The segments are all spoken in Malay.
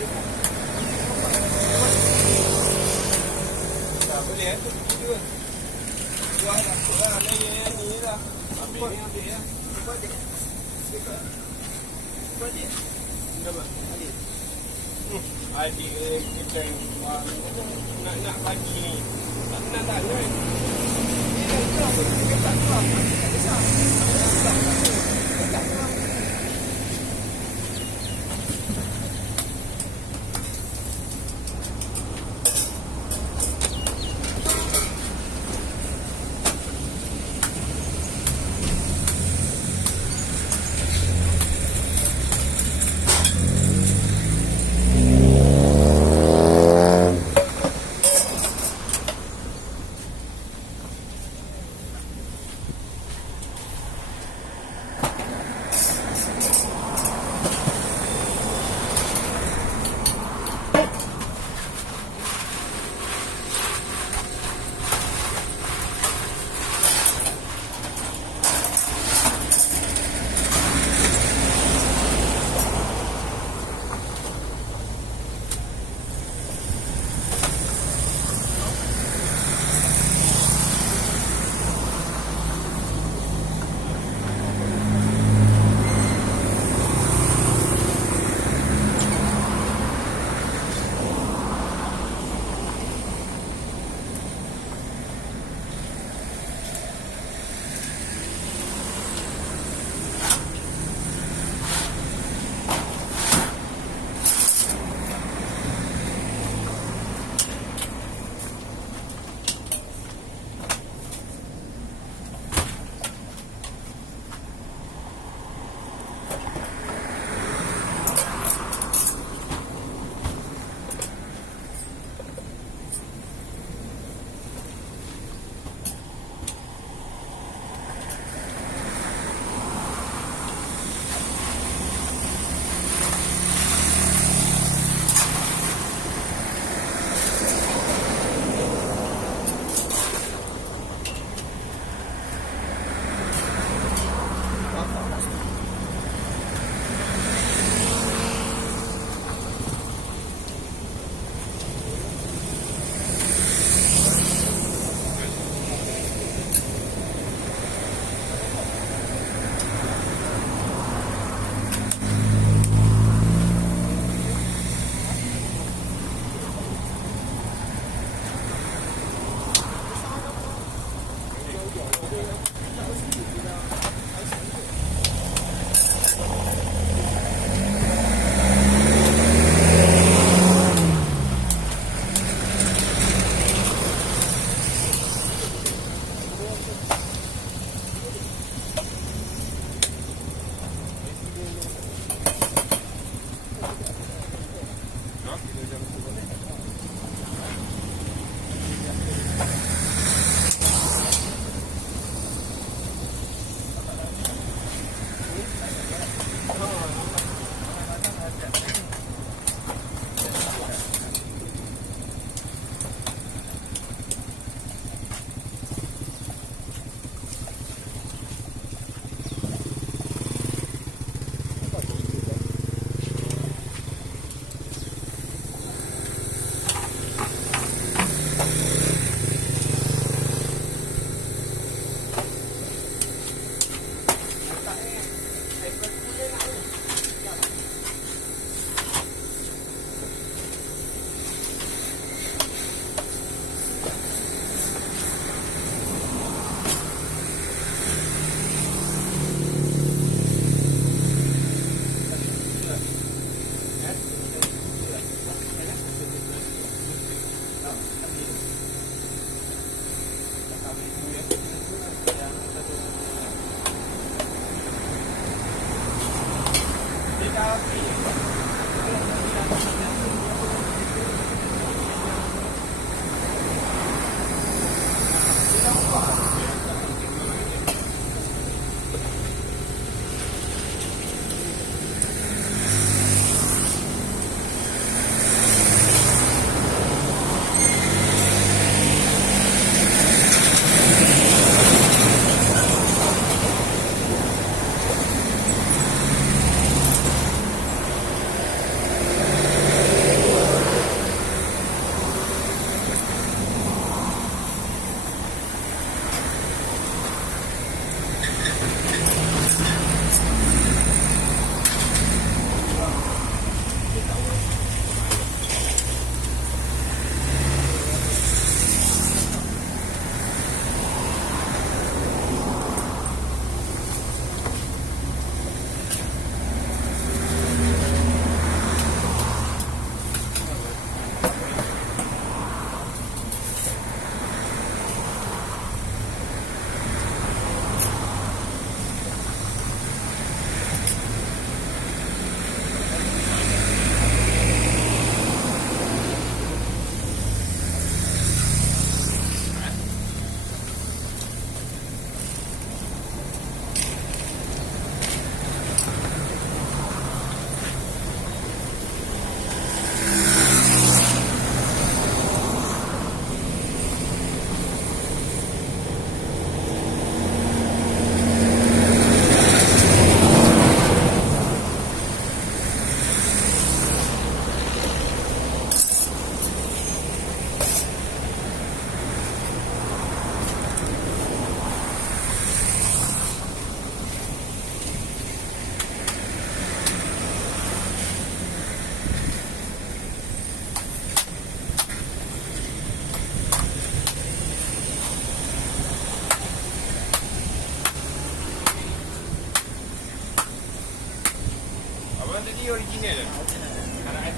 Tak boleh tu juga. Dua dah. Ni dah. Ambil ni ambil ya. Cepat dia. Cepat dia. Berapa? Adik. Adik kita nak bagi ni. Tak nak tak kan? Dia dah keluar. Dia tak keluar. Tak besar. Tak keluar.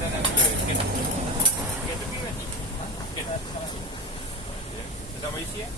dalam scan. Scan tepi mati. Scan. Ya. Sama isi ya.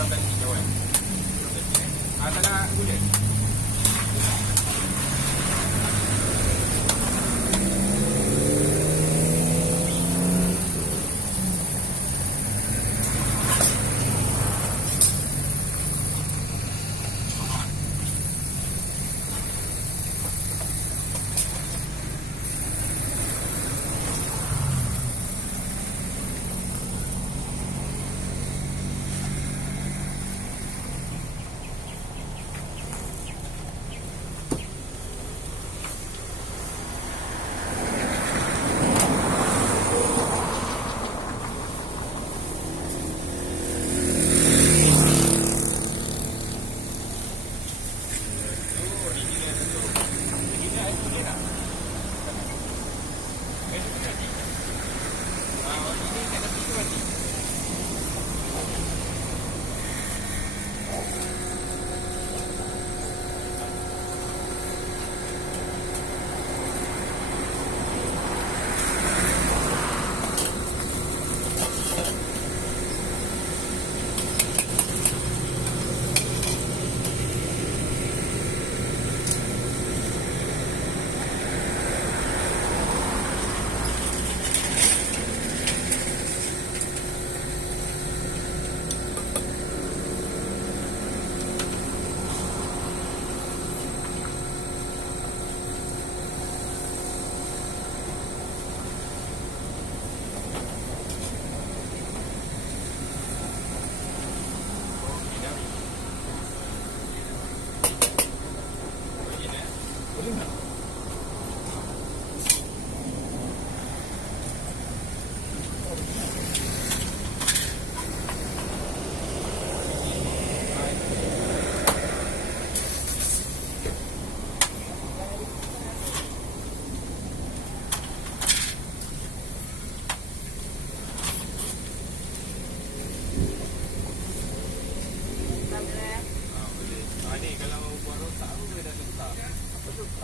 kurang ganti kawan. Kurang ganti. Tak nak gula.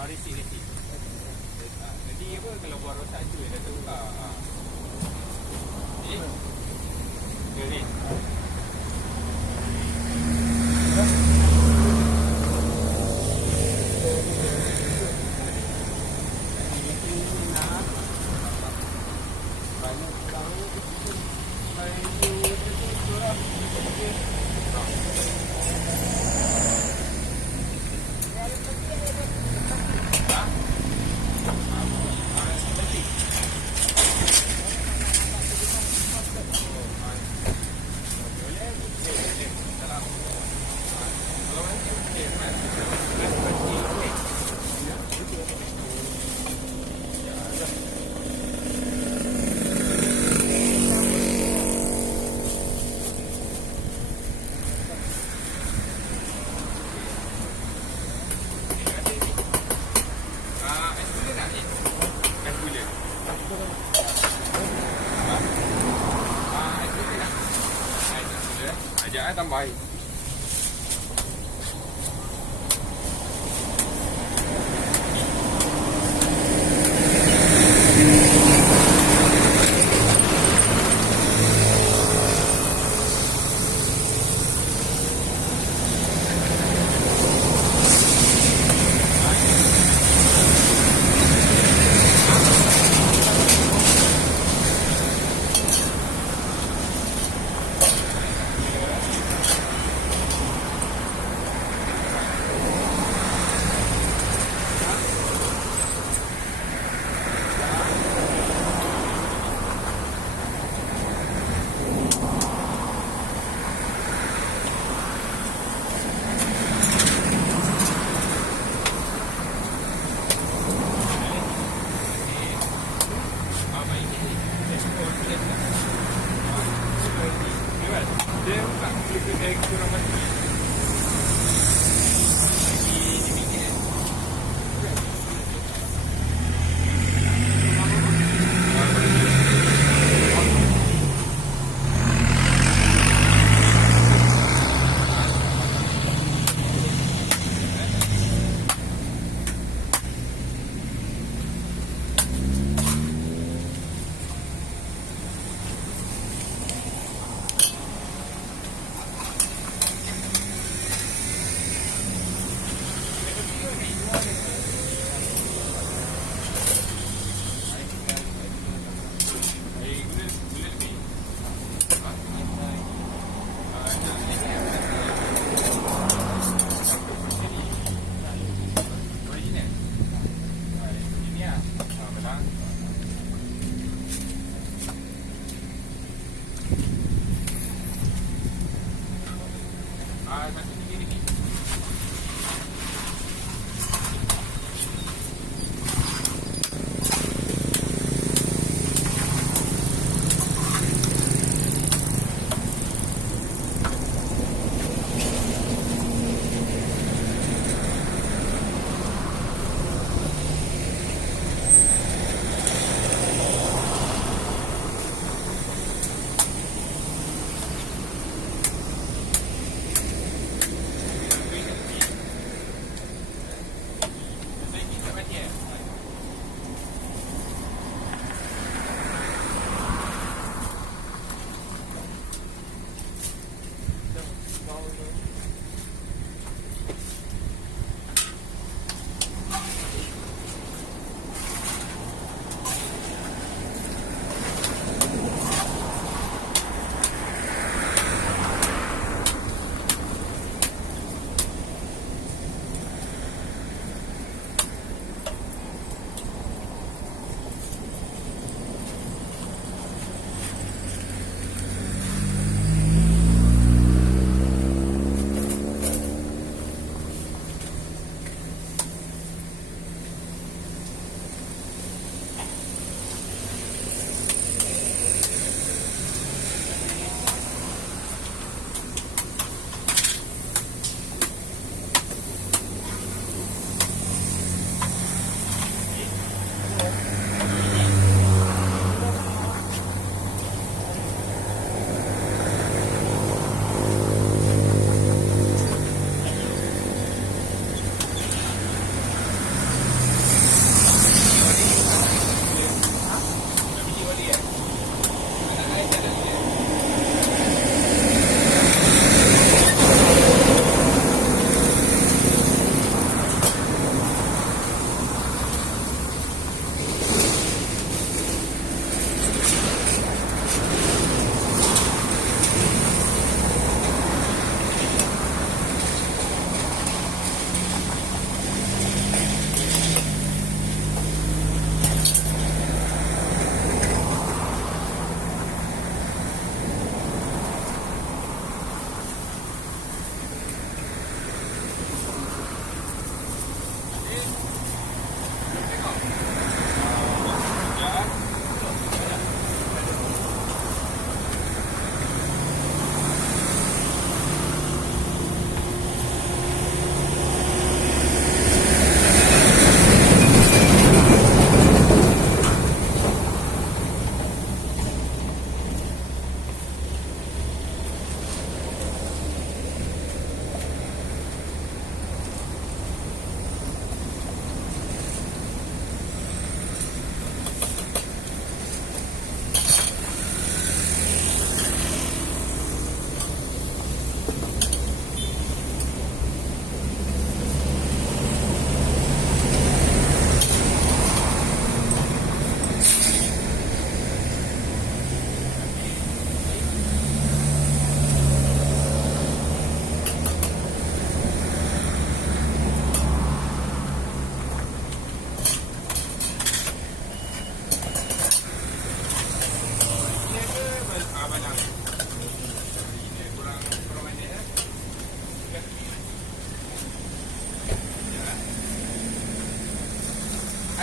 Resi. Jadi apa kalau buat rosak tu dah terbuka. Ni. Ajak tambah air. Dia buka kurang mati. Satu lagi.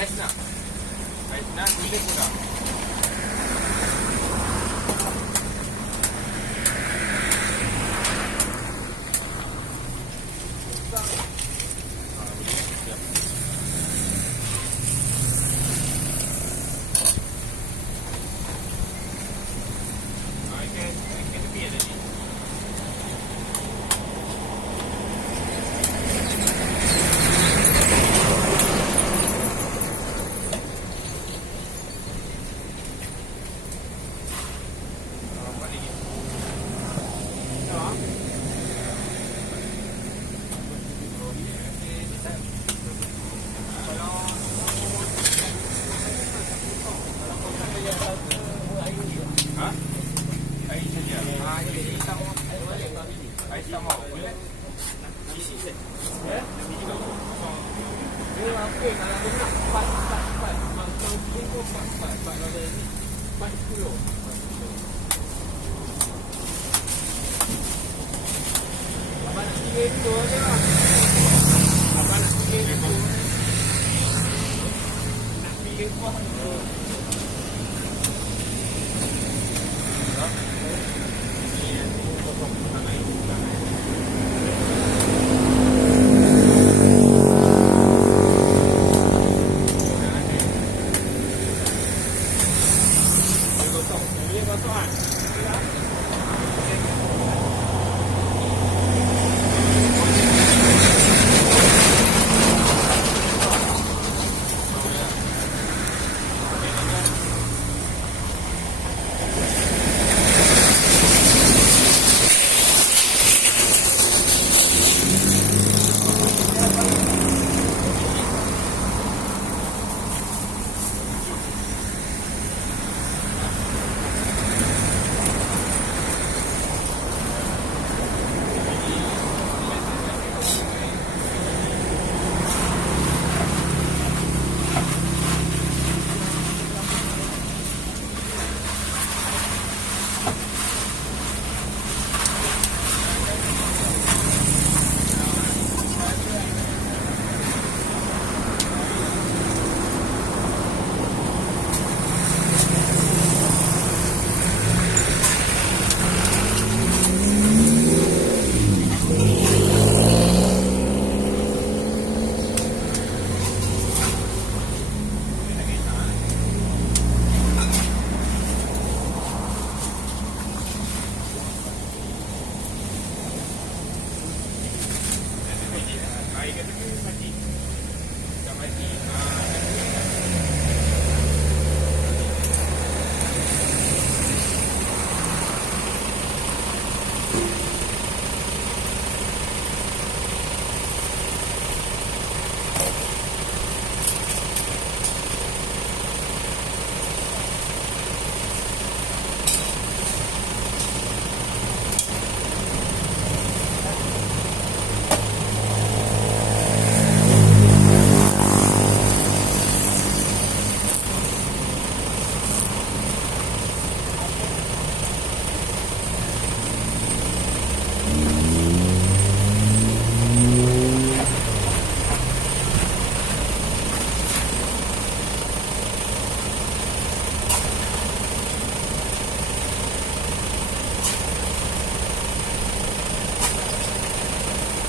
Ais nak? Ais nak, gula kurang. pilih dulu aja lah. Apa nak pilih dulu? Nak pilih kuah dulu.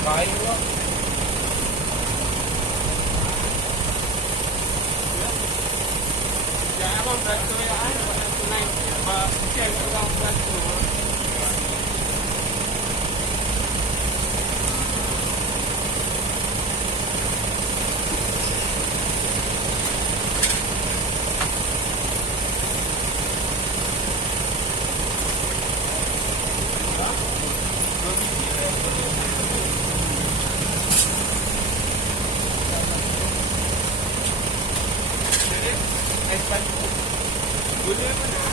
Baik kok. Ya emang berat ya, naik apa sih orang berat semua. Boleh apa nak?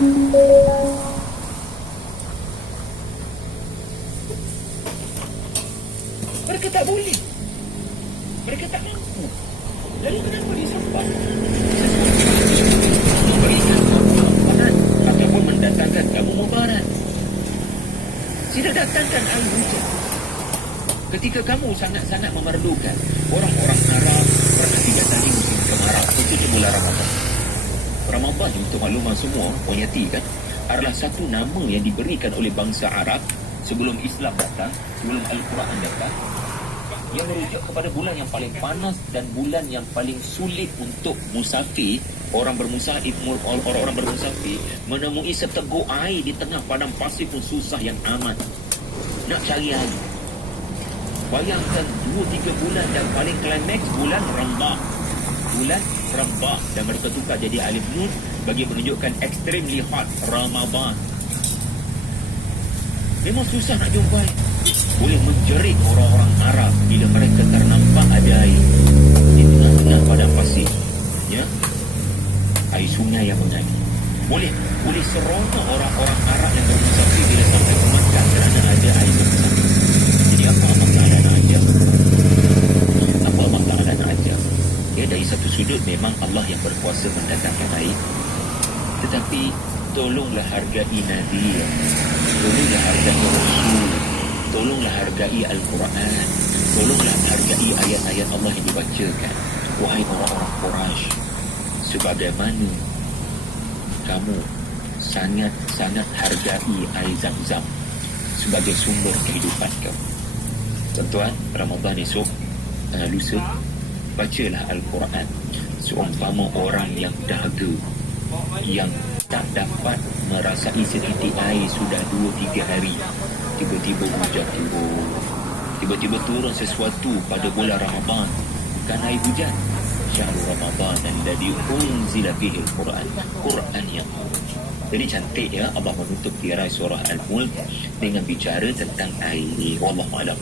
Mereka tak boleh. Mereka tak mampu. Lalu kenapa disembah? Memberikan kamu lapangan ataupun mendatangkan kamu mubarak. Sila datangkan air hujan. Ketika kamu sangat-sangat memerlukan, orang-orang Arab pernah didatangi musim kemarau, khususnya bulan Ramadan. Ramadan untuk makluman semua, Punyati kan, adalah satu nama yang diberikan oleh bangsa Arab sebelum Islam datang, sebelum Al-Quran datang, yang merujuk kepada bulan yang paling panas dan bulan yang paling sulit untuk musafir, orang bermusafir menemui seteguk air di tengah padang pasir pun susah yang amat nak cari air. Bayangkan 2-3 bulan dan paling klimaks bulan Rambah. Bulan Rambah dan mereka tukar jadi alif nun bagi menunjukkan extremely hot Ramadan. Memang susah nak jumpai. Boleh menjerit orang-orang Arab bila mereka ternampak ada air di tengah-tengah padang pasir. Ya, air sungai yang mengalir. Boleh seronok orang-orang Arab yang bermusafir bila sampai ke Makkah kerana ada air besar. Jadi apa Allah Ta'ala nak ajar? Apa Allah Ta'ala nak ajar? Ya, dari satu sudut memang Allah yang berkuasa mendatangkan air. Tetapi tolonglah hargai Nabi, tolonglah hargai Rasul, tolonglah hargai Al-Quran, tolonglah hargai ayat-ayat Allah yang dibacakan. Wahai orang-orang Quraisy, sebagaimana kamu sangat-sangat hargai air Zam-Zam sebagai sumber kehidupan kamu. Tuan-tuan, Ramadan esok, lusa, bacalah Al-Quran. Seumpama orang yang dahaga, yang tak dapat merasai setitik air sudah 2-3 hari, tiba-tiba hujan turun, tiba-tiba turun sesuatu pada bulan Ramadan, bukan air hujan. Syahrul Ramadan alladhi unzila fihi al-Quran, Quran yang jadi cantik ya. Allah menutup tirai surah Al-Mulk dengan bicara tentang air. Wallahu a'lam.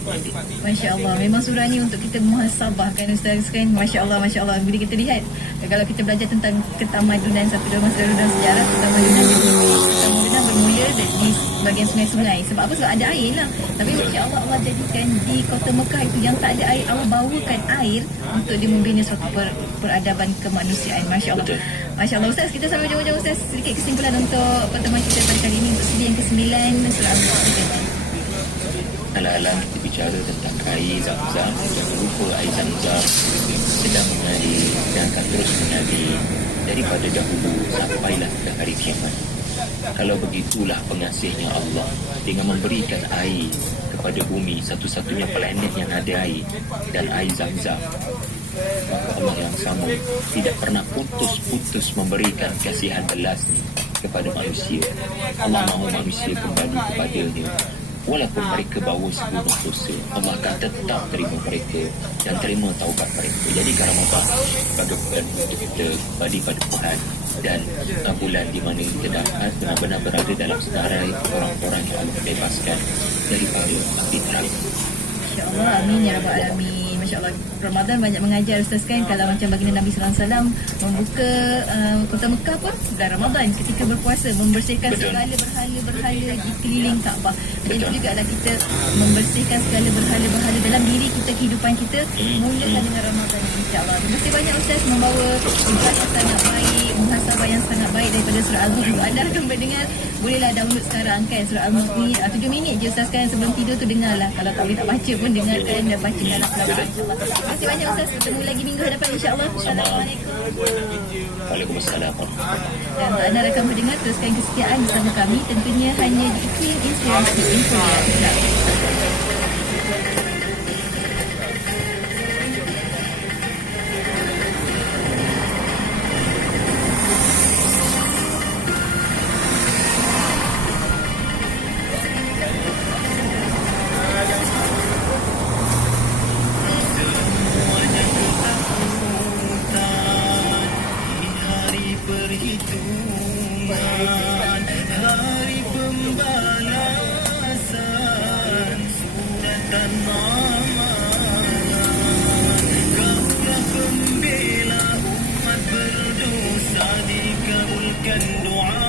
Masya Allah, memang surah ni untuk kita muhasabah kan Ustaz kan. Masya Allah, Masya Allah. Bila kita lihat, kalau kita belajar tentang ketamadunan satu dalam masa lalu dan sejarah, ketamadunan bermula di bahagian sungai-sungai. Sebab apa? Sebab ada air lah. Tapi Masya Allah, Allah jadikan di kota Mekah itu yang tak ada air, Allah bawakan air untuk dia membina suatu peradaban kemanusiaan. Masya Allah. Betul. Masya Allah. Ustaz, kita sampai ujung-ujung Ustaz. Sedikit kesimpulan untuk pertemuan kita pada kali ini untuk siri yang ke-9 surah Al-Mulk. Alang-alang kita bicara tentang air Zam-Zam, jangan lupa air Zam-Zam sedang mengalir dan akan terus mengalir daripada dahulu sampailah ke hari kiamat. Kalau begitulah pengasihnya Allah dengan memberikan air kepada bumi, satu-satunya planet yang ada air dan air Zam-Zam, maka Allah yang sama tidak pernah putus-putus memberikan kasihan belasnya kepada manusia. Allah mahu manusia kembali kepadanya. Walaupun mereka bawa sebuah dosa, Allah akan tetap terima mereka dan terima taubat mereka. Jadi Ramadan bagi bulan untuk kita kembali pada Tuhan, dan bulan di mana kita dapat benar-benar berada dalam senarai orang-orang yang Allah bebaskan daripada api neraka. InsyaAllah, amin ya rabbal alamin. Masya Allah, Ramadan banyak mengajar Ustaz kan. Kalau macam baginda Nabi SAW membuka kota Mekah pun bulan Ramadan ketika berpuasa, membersihkan segala berhala-berhala di keliling Kaabah. Dan juga lah kita membersihkan segala berhala-berhala dalam diri kita, kehidupan kita, mulakan dengan Ramadan ini, insyaAllah. Terima kasih banyak Ustaz membawa ibad yang sangat baik, muhasabah yang sangat baik daripada surah Al-Mulk. Anda akan mendengar, bolehlah download sekarang kan surah Al-Mulk ni 7 minit je Ustaz kan, sebelum tidur tu dengarlah. Kalau tak boleh tak baca pun dengarkan dan baca dalam selawat. Terima kasih banyak Ustaz. Bertemu lagi minggu hadapan insyaAllah. Assalamualaikum. Waalaikumsalam. Dan anda rakan mendengar, teruskan kesetiaan bersama kami, tentunya hanya di Iklim Inspirasi Info Islam. Hari pembalasan, suratan amalan, kaulah pembela umat berdosa, dikabulkan doa.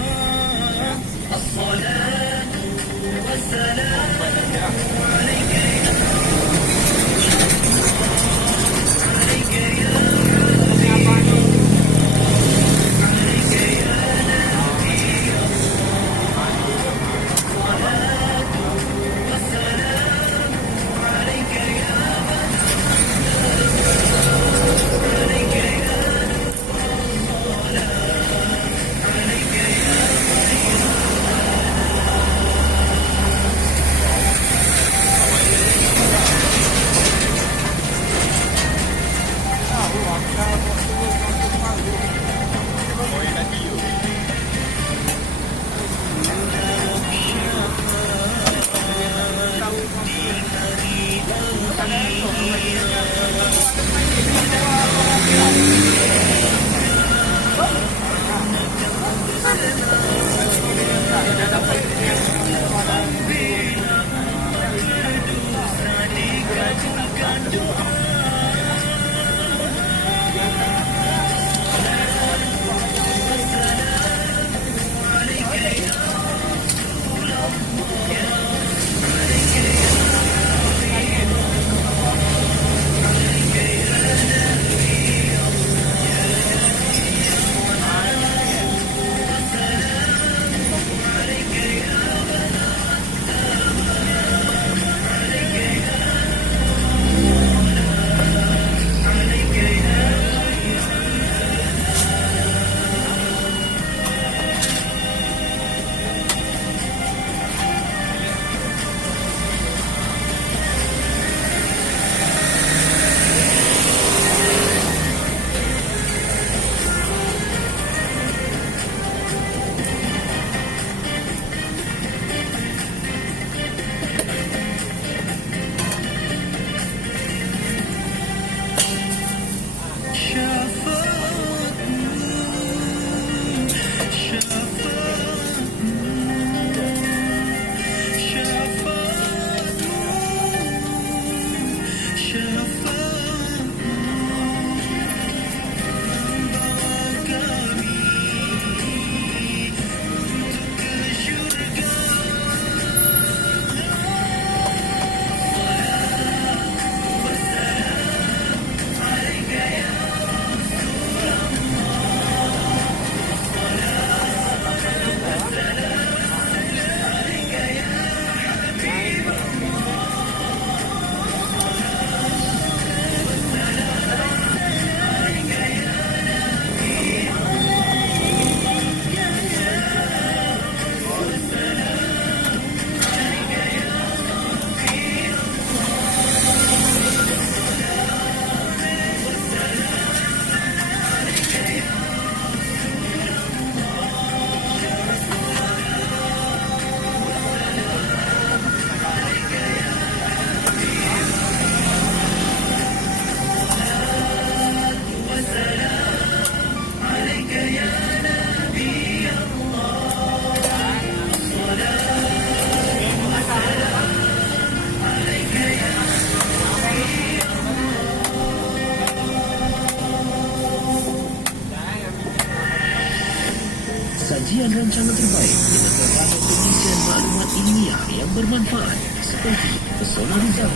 Sajian rancangan terbaik dengan berbagai pengisian maklumat ilmiah yang bermanfaat seperti pesona Rizal,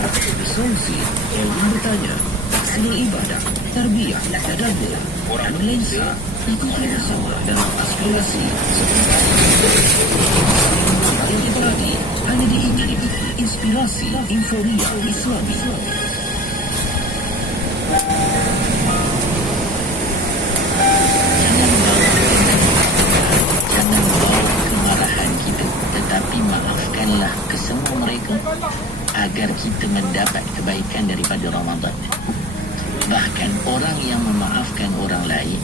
solusi, ilmu bertanya, taksirul ibadah, tarbiyah, tadabbur, Quran Malaysia, ikuti bersama dalam aspirasi sebentar. Yang dibagi hanya diikuti inspirasi Inforia Islami. Tetapi maafkanlah kesemua mereka agar kita mendapat kebaikan daripada Ramadan. Bahkan orang yang memaafkan orang lain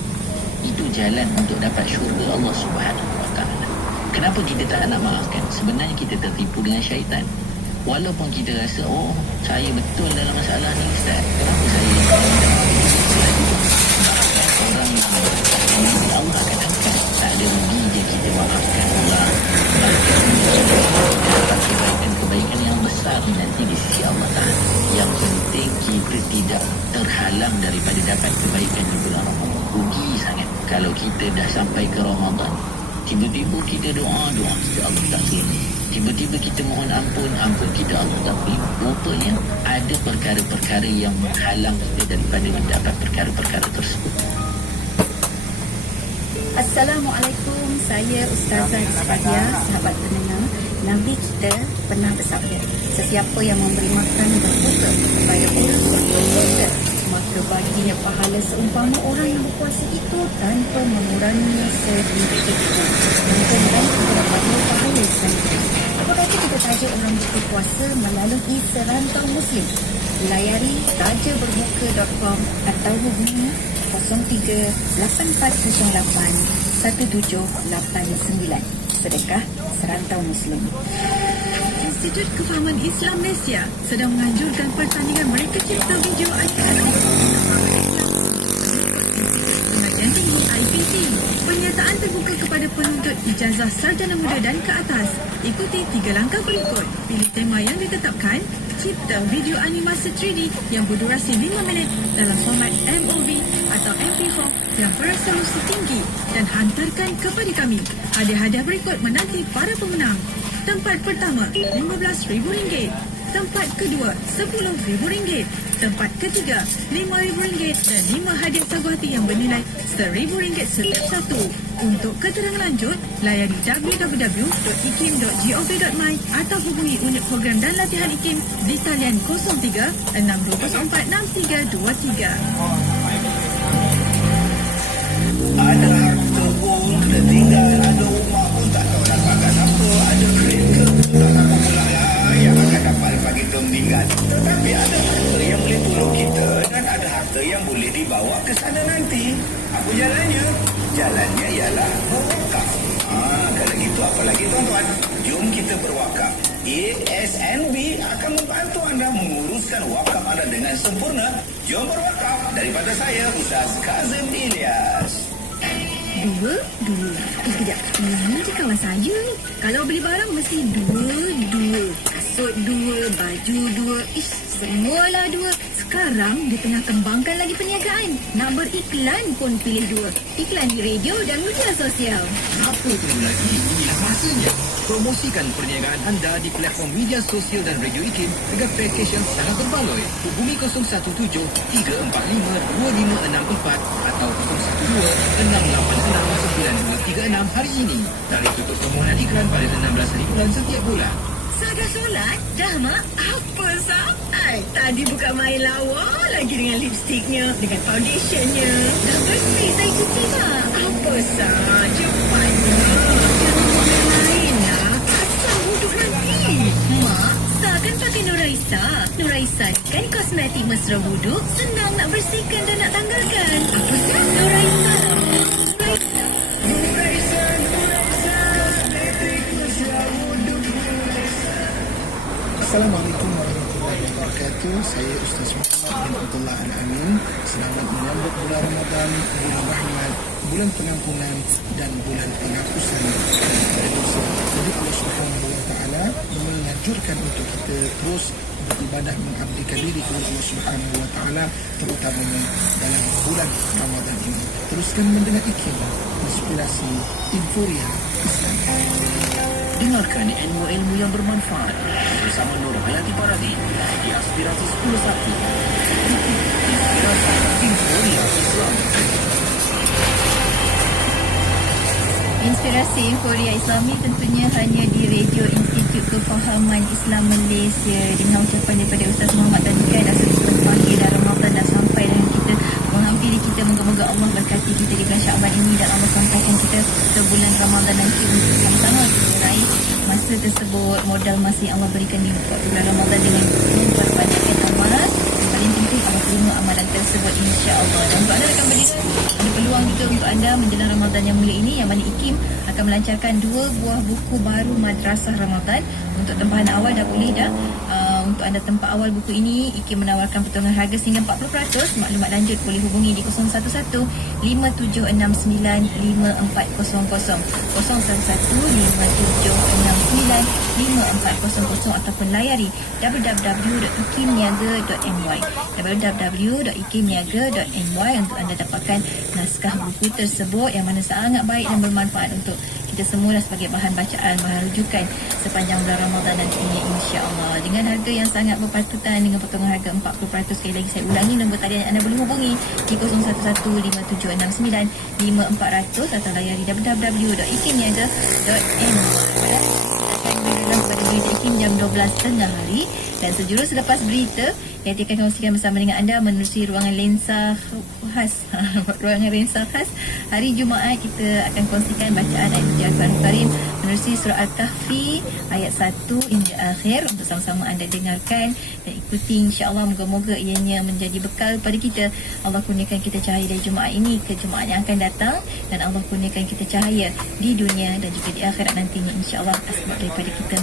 itu jalan untuk dapat syurga Allah Subhanahu Wa Taala. Kenapa kita tak nak maafkan? Sebenarnya kita tertipu dengan syaitan. Walaupun kita rasa, oh saya betul dalam masalah ni Ustaz, kenapa saya orang yang Allah akan angkat. Tak ada rugi je kita maafkan Allah. Bahkan dapat kebaikan-kebaikan yang besar nanti di sisi Allah Ta'ala. Yang penting kita tidak terhalang daripada dapat kebaikan di bulan Ramadan. Rugi sangat kalau kita dah sampai ke Ramadan, tiba-tiba kita doa kita Allah tak terima. Tiba-tiba kita mohon ampun kita Allah tak terima. Rupanya ada perkara-perkara yang menghalang kita daripada mendapat perkara-perkara tersebut. Assalamualaikum, saya Ustazah Isfahia, sahabat pendengar. Nabi kita pernah bersabda, sesiapa yang memberi makan berbuka kepada orang yang berpuasa, maka baginya pahala seumpama orang yang berpuasa itu tanpa mengurangi sedikit pun. Mudah-mudahan kita dapat pahala sedikit. Apa kata kita taja orang berpuasa melalui Serantau Muslim? Layari tajaberbuka.com atau hubungi 03-8408-1789. Sedekah Serantau Muslim. Institut Kefahaman Islam Malaysia sedang menganjurkan pertandingan mereka cipta video acara pengajian Perguruan Tinggi IPT. Pernyataan terbuka kepada penuntut ijazah sarjana muda dan ke atas. Ikuti 3 langkah berikut. Pilih tema yang ditetapkan. Cipta video animasi 3D yang berdurasi 5 minit dalam format MOV atau MP4 yang beresolusi tinggi dan hantarkan kepada kami. Hadiah-hadiah berikut menanti para pemenang. Tempat pertama, RM15,000. Tempat kedua, RM10,000. Tempat ketiga, RM5,000 dan 5 hadiah sagu hati yang bernilai RM1,000 setiap satu. Untuk keterangan lanjut, layari www.ikim.gov.my atau hubungi unit program dan latihan IKIM di talian 03 6204 6323. Ada harta pun kena tinggal, ada rumah pun tak tahu nak pakai apa, ada kereta tak tahu pula yang akan dapat bagi kita meninggal. Tetapi ada harta yang boleh tolong kita dan ada harta yang boleh dibawa ke sana nanti. Apa jalannya? Jalannya ialah berwakaf. Kalau gitu apa lagi tuan-tuan? Jom kita berwakaf. ASNB akan membantu anda menguruskan wakaf anda dengan sempurna. Jom berwakaf. Daripada saya, Ustaz Kazim Ilyas. Dua. Sekejap. Ini je kawan saya ni. Kalau beli barang mesti dua. Kasut dua, baju dua. Semualah dua. Sekarang dia tengah kembangkan lagi perniagaan. Nak beriklan pun pilih dua. Iklan di radio dan media sosial. Apa tunggu lagi? Inilah masanya. Promosikan perniagaan anda di platform media sosial dan radio IKIM dengan pakej yang sangat berbaloi. Hubungi 017 345 2564 atau 012 686 9236 hari ini. Tarikh tutup permohonan iklan pada 16 hari bulan setiap bulan. Dah solat? Dah, Mak? Apa, Sah? Tadi bukan main lawa lagi dengan lipstiknya, dengan foundationnya. Dah bersih saya cuci, Mak. Apa, Sah? Cepatnya. Jangan buat yang lain, lah. Asal wuduk nanti. Mak, Sah kan pakai Nuraisa. Nuraisa kan kosmetik mesra wuduk, senang nak bersihkan dan nak tanggalkan. Apa, Sah? Nuraisa. Assalamualaikum warahmatullahi wabarakatuh. Saya Ustaz Muhammad bin Abdullah Al-Amin. Selamat menyambut bulan Ramadan, bulan rahmat, bulan pengampunan dan bulan penghapusan daripada dosa. Jadi Allah Subhanahu wa taala menganjurkan untuk kita terus beribadah, mengabdikan diri kepada Allah Subhanahu wa taala, terutamanya dalam bulan Ramadan ini. Teruskan mendengar IKIM, inspirasi Inforia Islam. Dengarkan ilmu-ilmu yang bermanfaat bersama Nur Hayati Paradi di Aspirasi 101. Inspirasi Inforia Islam. Inspirasi Inforia Islami tentunya hanya di Radio Institut Kefahaman Islam Malaysia. Dengan ucapan daripada Ustaz Muhammad tadi kan, dah sebelum pagi dah Ramadan dah sampai dan kita menghampiri kita. Moga-moga Allah berkati kita di bulan Syaban ini dan Allah sampaikan kita ke bulan Ramadan nanti untuk sama-sama kita raih masa tersebut. Modal masa yang Allah berikan di bulan Ramadan dengan memperbanyakkan amalan. Paling penting Allah terima amalan tersebut, insya-Allah. Dan untuk anda rekan berdiri, ada peluang juga untuk anda menjelang Ramadan yang mulia ini, yang mana IKIM akan melancarkan 2 buah buku baru Madrasah Ramadan. Untuk tempahan awal dah boleh dah. Untuk anda tempat awal buku ini, IKIM menawarkan potongan harga sehingga 40%. Maklumat lanjut boleh hubungi di 011 5769 5400, 011 5769 5400 ataupun layari www.ikimniaga.my www.ikimniaga.my untuk anda dapatkan naskah buku tersebut yang mana sangat baik dan bermanfaat untuk kita semua sebagai bahan bacaan, bahan rujukan sepanjang bulan Ramadan nanti ini, insya-Allah. Dengan harga yang sangat berpatutan, dengan potongan harga 40%. Sekali lagi saya ulangi, nombor talian anda boleh hubungi di 011 5769 5400 atau layari www.ikimniaga.my. Pada berita IKIM jam 12 tengah hari. Dan sejurus selepas berita, yang akan kongsikan bersama dengan anda menerusi ruangan lensa khas. Ruangan lensa khas hari Jumaat, kita akan kongsikan bacaan ayat suci Al-Quran Karim menerusi surah Al-Kahfi ayat 1 hingga akhir untuk sama-sama anda dengarkan dan ikuti, insya-Allah. Moga-moga ianya menjadi bekal pada kita. Allah kurniakan kita cahaya dari Jumaat ini ke Jumaat yang akan datang, dan Allah kurniakan kita cahaya di dunia dan juga di akhirat nantinya, insya-Allah. Sebab daripada kita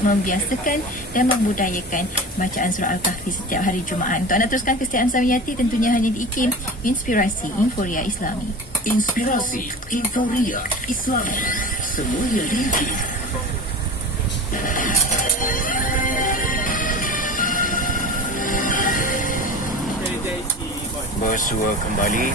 membiasakan dan membudayakan bacaan surah Al-Kahfi setiap hari Jumaat. Untuk anda teruskan kesetiaan samiyati tentunya hanya di IKIM, Inspirasi Inforia Islami. Inspirasi, euforia, Islam, semuanya diisi. Bersua kembali,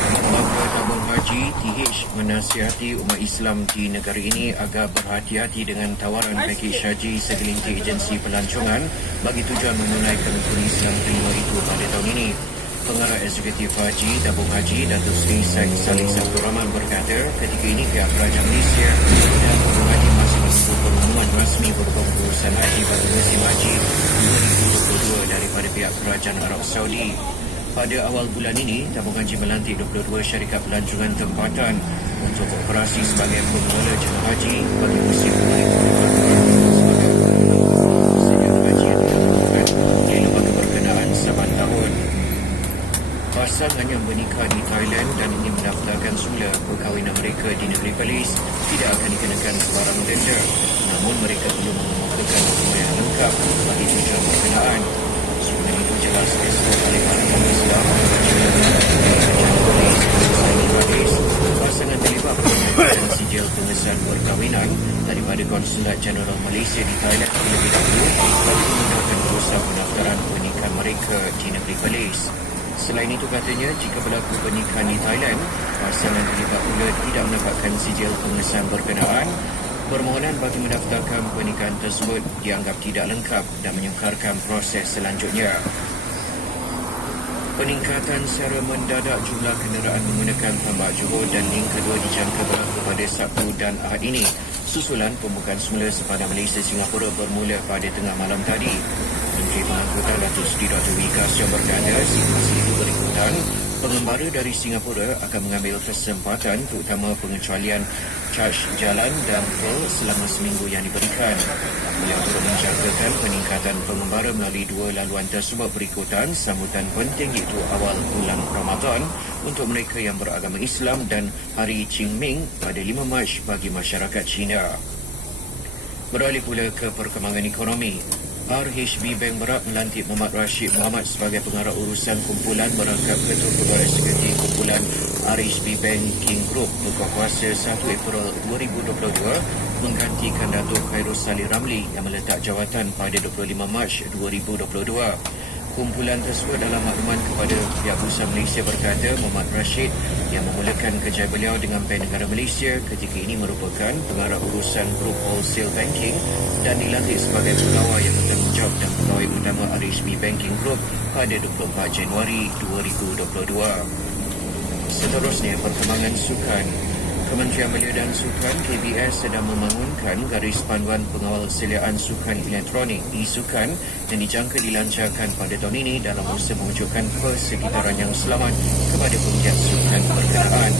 Lembaga Tabung Haji TH menasihati umat Islam di negara ini agar berhati-hati dengan tawaran pakej haji segelintir agensi pelancongan bagi tujuan menunaikan rukun Islam kelima itu pada tahun ini. Pengarah Eksekutif Haji Tabung Haji Datuk Seri Syed Saleh Abdul Rahman berkata ketika ini pihak kerajaan Malaysia dan Tabung Haji masih menunggu pengumuman rasmi berupa urusan haji bagi musim haji 2022 daripada pihak kerajaan Arab Saudi. Pada awal bulan ini, Tabung Haji melantik 22 syarikat pelancongan tempatan untuk operasi sebagai pengelola jemaah haji bagi musim 2022 sebagai haji yang dilakukan di lembaga berkenaan saban tahun. Pasangan yang bernikah di Thailand dan ingin mendaftarkan semula perkahwinan mereka di negeri Perlis tidak akan dikenakan sebarang denda, namun mereka perlu mengemukakan dokumen yang lengkap bagi tujuan berkenaan. Sebenarnya itu jelas diskor oleh Parlimen Islam pasangan terlibat pengenakan sijil pengesahan perkahwinan daripada Konsulat Jeneral Malaysia di Thailand terlebih dahulu bagi memudahkan urusan pendaftaran pernikahan mereka di negeri Perlis. Selain itu katanya, jika berlaku pernikahan di Thailand, pasangan terlibat pula tidak mendapatkan sijil pengesahan berkenaan, permohonan bagi mendaftarkan pernikahan tersebut dianggap tidak lengkap dan menyukarkan proses selanjutnya. Peningkatan secara mendadak jumlah kenderaan menggunakan tambak Johor dan link kedua dijangka berlaku pada Sabtu dan Ahad ini, susulan pembukaan semula sepadan Malaysia-Singapura bermula pada tengah malam tadi. Menteri Pengangkutan Datuk Seri Dr. W. Kassim berkata, situasi itu berikutan, pengembara dari Singapura akan mengambil kesempatan terutama pengecualian caj jalan dan tol selama seminggu yang diberikan. Beliau turut menjangkakan peningkatan pengembara melalui dua laluan tersebut berikutan sambutan penting iaitu awal bulan Ramadan untuk mereka yang beragama Islam dan Hari Qingming pada 5 Mac bagi masyarakat Cina. Beralih pula ke perkembangan ekonomi. RHB Bank Berhad melantik Muhammad Rashid Muhammad sebagai pengarah urusan kumpulan merangkap Ketua Eksekutif Kumpulan RHB Banking Group berkuasa 1 April 2022 menggantikan Datuk Khairus Salih Ramli yang meletak jawatan pada 25 Mac 2022. Kumpulan tersebut dalam makluman kepada pihak Bursa Malaysia berkata Muhammad Rashid yang memulakan kerjaya beliau dengan Bank Negara Malaysia ketika ini merupakan pengarah urusan grup wholesale banking dan dilantik sebagai pegawai yang bertanggungjawab dan pegawai utama RHB Banking Group pada 24 Januari 2022. Seterusnya, perkembangan sukan. Kementerian Belia dan Sukan KBS sedang membangunkan garis panduan pengawal seliaan sukan elektronik e-sukan yang dijangka dilancarkan pada tahun ini dalam usaha mewujudkan persekitaran yang selamat kepada penggiat sukan berkenaan.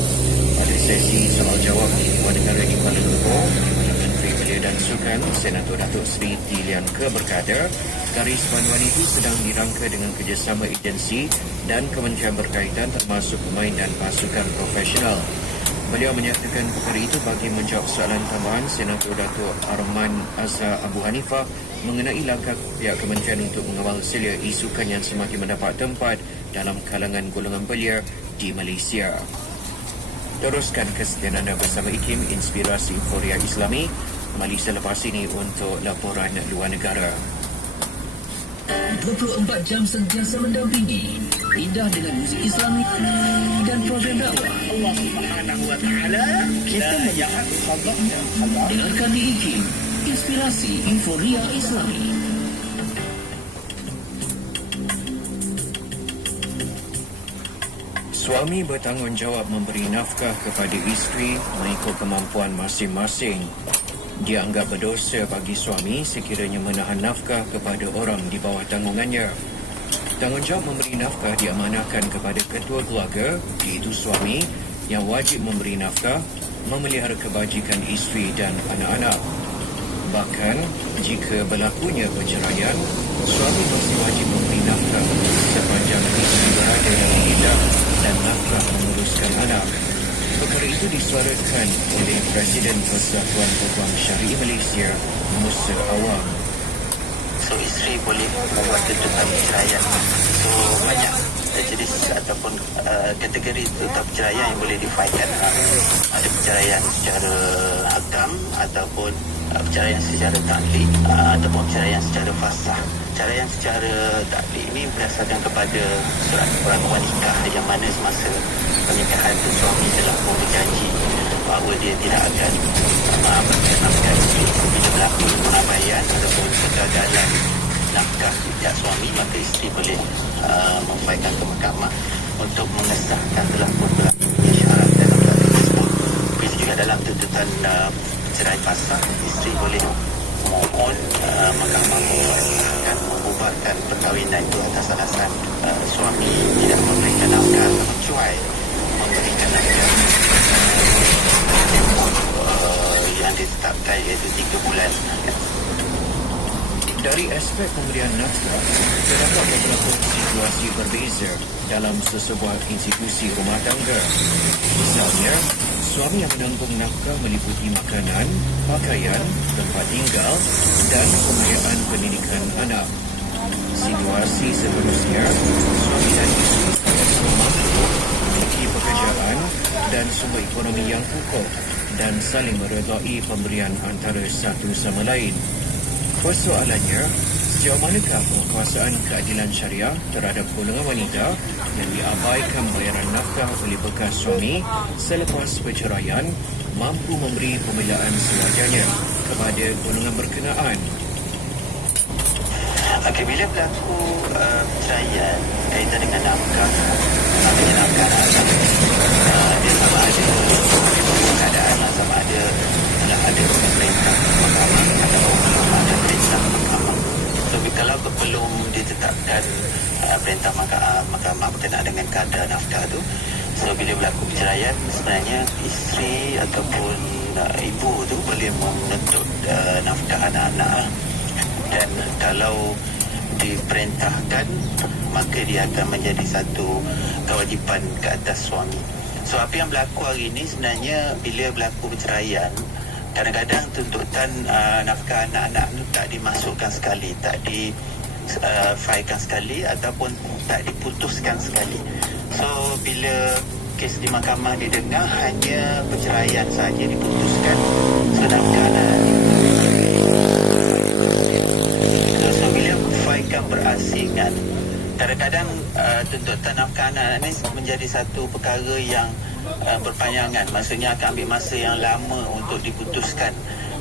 Pada sesi soal jawab di Dewan Negara di Kuala Lumpur, Menteri Belia dan Sukan Senator Datuk Seri Tilian Ke berkata, garis panduan itu sedang dirangka dengan kerjasama agensi dan kementerian berkaitan termasuk pemain dan pasukan profesional. Beliau menyatakan perkara itu bagi menjawab soalan tambahan Senator Datuk Arman Azhar Abu Hanifah mengenai langkah pihak kementerian untuk mengawal selia e-sukan yang semakin mendapat tempat dalam kalangan golongan belia di Malaysia. Teruskan kesetiaan anda bersama IKIM Inspirasi Euforia Islami. Kembali selepas ini untuk laporan luar negara. 24 jam sentiasa mendampingi. Indah dengan muzik Islami dan program dakwah. Allah Subhanahu wa taala kita menjahat khadahnya khadah. Dengarkan di IKIM Inspirasi Euforia Islami. Suami bertanggungjawab memberi nafkah kepada isteri mengikut kemampuan masing-masing. Dianggap berdosa bagi suami sekiranya menahan nafkah kepada orang di bawah tanggungannya. Tanggungjawab memberi nafkah diamanahkan kepada ketua keluarga, iaitu suami, yang wajib memberi nafkah, memelihara kebajikan isteri dan anak-anak. Bahkan, jika berlakunya perceraian, suami masih wajib memberi nafkah sepanjang isteri berada dalam iddah dan nafkah menguruskan anak. Perkara itu disuarakan oleh Presiden Persatuan Peguam Syari'i Malaysia, Musa Awang. So isteri boleh membuat tuntutan perceraian. So banyak jenis ataupun kategori tuntut perceraian yang boleh difailkan. Ada perceraian secara agam ataupun perceraian secara taklik ataupun perceraian secara fasah. Perceraian secara taklik ini berdasarkan kepada surat perangkuan nikah yang mana semasa pernikahan itu suami telah pun berjanji bahawa dia tidak akan mengabaikan nafkah isteri. Bila berlaku pengabaian ataupun kegagalan nafkah pihak suami, maka isteri boleh memfailkan ke mahkamah untuk mengesahkan telah pun berlakunya syarat dalam nafkah tersebut. Begitu juga dalam tuntutan cerai fasah, isteri boleh mohon mahkamah membubarkan perkahwinan itu atas alasan suami tidak memberikan nafkah atau mencuai memberikan nafkah yang ditetapkan iaitu 3 bulan. Dari aspek pemberian nafkah, terdapat beberapa situasi berbeza dalam sesebuah institusi rumah tangga. Misalnya, suami yang menanggung nafkah meliputi makanan, pakaian, tempat tinggal dan pembiayaan pendidikan anak. Situasi seterusnya, suami dan isteri sama mampu memiliki pekerjaan dan sumber ekonomi yang kukuh dan saling meredai pemberian antara satu sama lain. Persoalannya, sejauh manakah penguasaan keadilan syariah terhadap golongan wanita yang diabaikan bayaran nafkah oleh bekas suami selepas perceraian mampu memberi pembelaan sewajarnya kepada golongan berkenaan? Okey, bila berlaku perceraian kaitan dengan nafkah, maknanya nafkah dia sama ada keadaan sama ada ada perintah mahkamah ataupun belum ada perintah mahkamah. So, kalau belum ditetapkan perintah mahkamah berkenaan dengan kadar nafkah tu, so bila berlaku perceraian sebenarnya isteri ataupun ibu tu boleh menuntut nafkah anak-anak, dan kalau diperintahkan maka dia akan menjadi satu kewajipan ke atas suami. So, apa yang berlaku hari ini sebenarnya bila berlaku perceraian, kadang-kadang tuntutan nafkah anak-anak itu tak dimasukkan sekali, tak difailkan sekali ataupun tak diputuskan sekali. So, bila kes di mahkamah didengar, hanya perceraian saja diputuskan. So, nafkah anak-anak bila failkan berasingan, kadang-kadang tuntutan nafkah anak-anak ini menjadi satu perkara yang berpanjangan. Maksudnya akan ambil masa yang lama untuk diputuskan.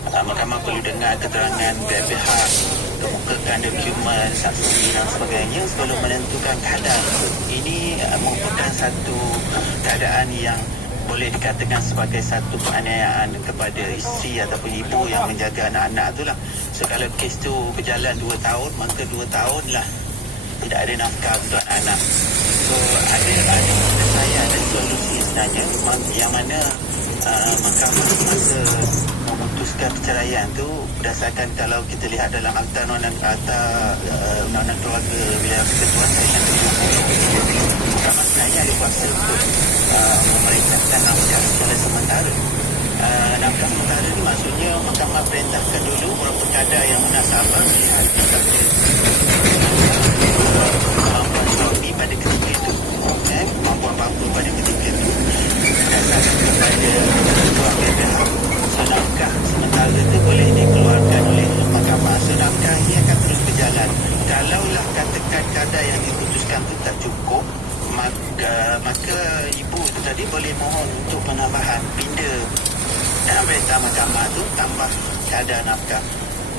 Mahkamah perlu dengar keterangan pihak, kemukakan dokumen, saksi dan sebagainya sebelum menentukan kadar. Ini merupakan satu keadaan yang boleh dikatakan sebagai satu penganiayaan kepada isteri ataupun ibu yang menjaga anak-anak itulah. So, kalau kes tu berjalan 2 tahun, maka 2 tahun lah tidak ada nafkah untuk anak. So, ada solusi sebenarnya yang mana mahkamah masa memutuskan perceraian tu berdasarkan, kalau kita lihat dalam akta undang-undang keluarga wilayah persekutuan seksyen 70, mahkamah sebenarnya ada kuasa untuk memerintahkan nafkah secara sementara. Nafkah sementara ni maksudnya mahkamah perintahkan dulu berapa kadar yang munasabah melihat kepada kemampuan suami pada ketika itu, kemampuan bapa pada ketika itu, berdasarkan kepada keluarga pihak. So, nafkah sementara itu boleh dikeluarkan oleh mahkamah. So, nafkah ini akan terus berjalan. Kalaulah katakan kadar yang diputuskan itu tak cukup, maka ibu itu tadi boleh mohon untuk penambahan, pinda dalam perintah mahkamah itu tambah kadar nafkah.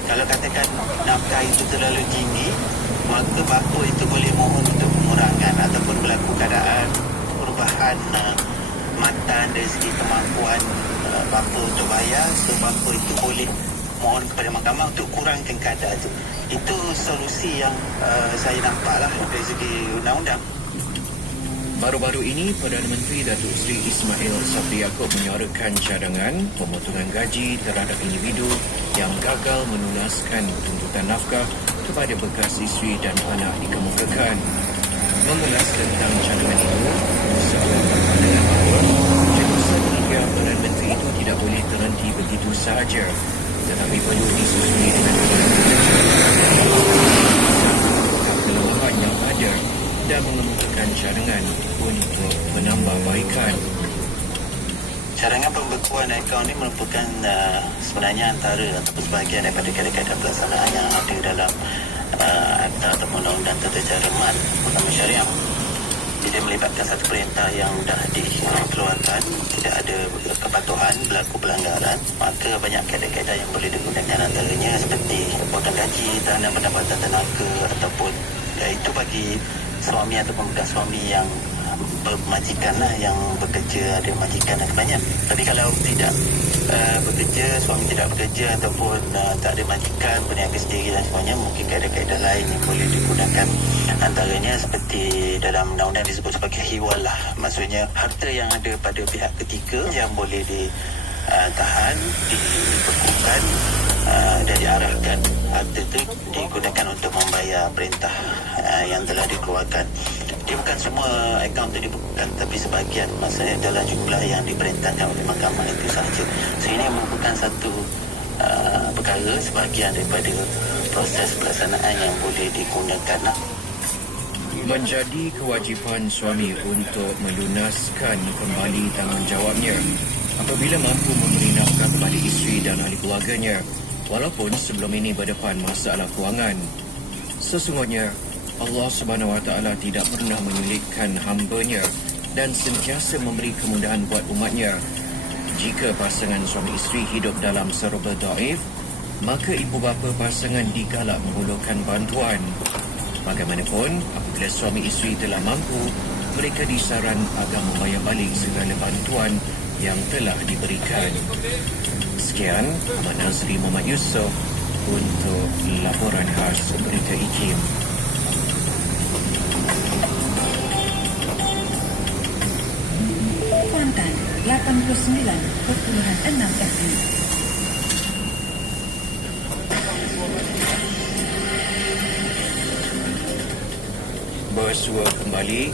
Kalau katakan nafkah itu terlalu tinggi, maka bapa itu boleh mohon untuk pengurangan ataupun berlaku keadaan perubahan matan dari segi kemampuan bapa untuk bayar. So, bapa itu boleh mohon kepada mahkamah untuk kurangkan kadar itu. Itu solusi yang saya nampaklah dari segi undang-undang. Baru-baru ini, Perdana Menteri Datuk Seri Ismail Sabri Yaakob menyuarakan cadangan pemotongan gaji terhadap individu yang gagal melunaskan tuntutan nafkah kepada bekas isteri dan anak dikemukakan. Mengulas tentang cadangan itu, seolah berpandangan bahawa jatusan hingga Perdana Menteri itu tidak boleh terhenti begitu sahaja, tetapi perlu disusui dengan kelemahan yang ada dan mengemukakan cadangan untuk menambahbaikan. Cadangan pembekuan akaun ini merupakan sebenarnya antara ataupun sebahagian daripada kaedah-kaedah pelaksanaan yang ada dalam akta ataupun undang-undang tata cara mat utama syariah. Jadi melibatkan satu perintah yang dah dikeluarkan, tidak ada kepatuhan, berlaku pelanggaran, maka banyak kaedah-kaedah yang boleh digunakan, antaranya seperti potong gaji, tahanan pendapatan tenaga ataupun itu bagi suami ataupun bekas suami yang bermajikan lah, yang bekerja, ada majikan dan sebagainya. Tapi kalau tidak bekerja, suami tidak bekerja ataupun tak ada majikan, berniaga sendiri dan sebagainya, mungkin kaedah-kaedah lain yang boleh digunakan. Antaranya seperti dalam undang-undang disebut sebagai hiwal lah, maksudnya harta yang ada pada pihak ketiga yang boleh ditahan, dibekukan dan diarahkan. Harta itu digunakan untuk membayar perintah yang telah dikeluarkan. Dia bukan semua akaun itu dibekukan, tapi sebahagian, maksudnya dalam jumlah yang diperintahkan oleh mahkamah itu sahaja. So ini merupakan satu perkara, sebahagian daripada proses pelaksanaan yang boleh digunakan lah. Menjadi kewajipan suami untuk melunaskan kembali tanggungjawabnya apabila mampu memberi nafkah kepada isteri dan ahli keluarganya, walaupun sebelum ini berdepan masalah kewangan. Sesungguhnya Allah SWT tidak pernah menyulitkan hamba-Nya dan sentiasa memberi kemudahan buat umat-Nya. Jika pasangan suami isteri hidup dalam serba daif, maka ibu bapa pasangan digalak menghulurkan bantuan. Bagaimanapun, apabila suami isteri telah mampu, mereka disaran agar membayar balik segala bantuan yang telah diberikan. Sekian, Ahmad Nazri Muhammad Yusof untuk laporan khas Berita IKIM. Kuantan 89.6 FM. Bersua kembali,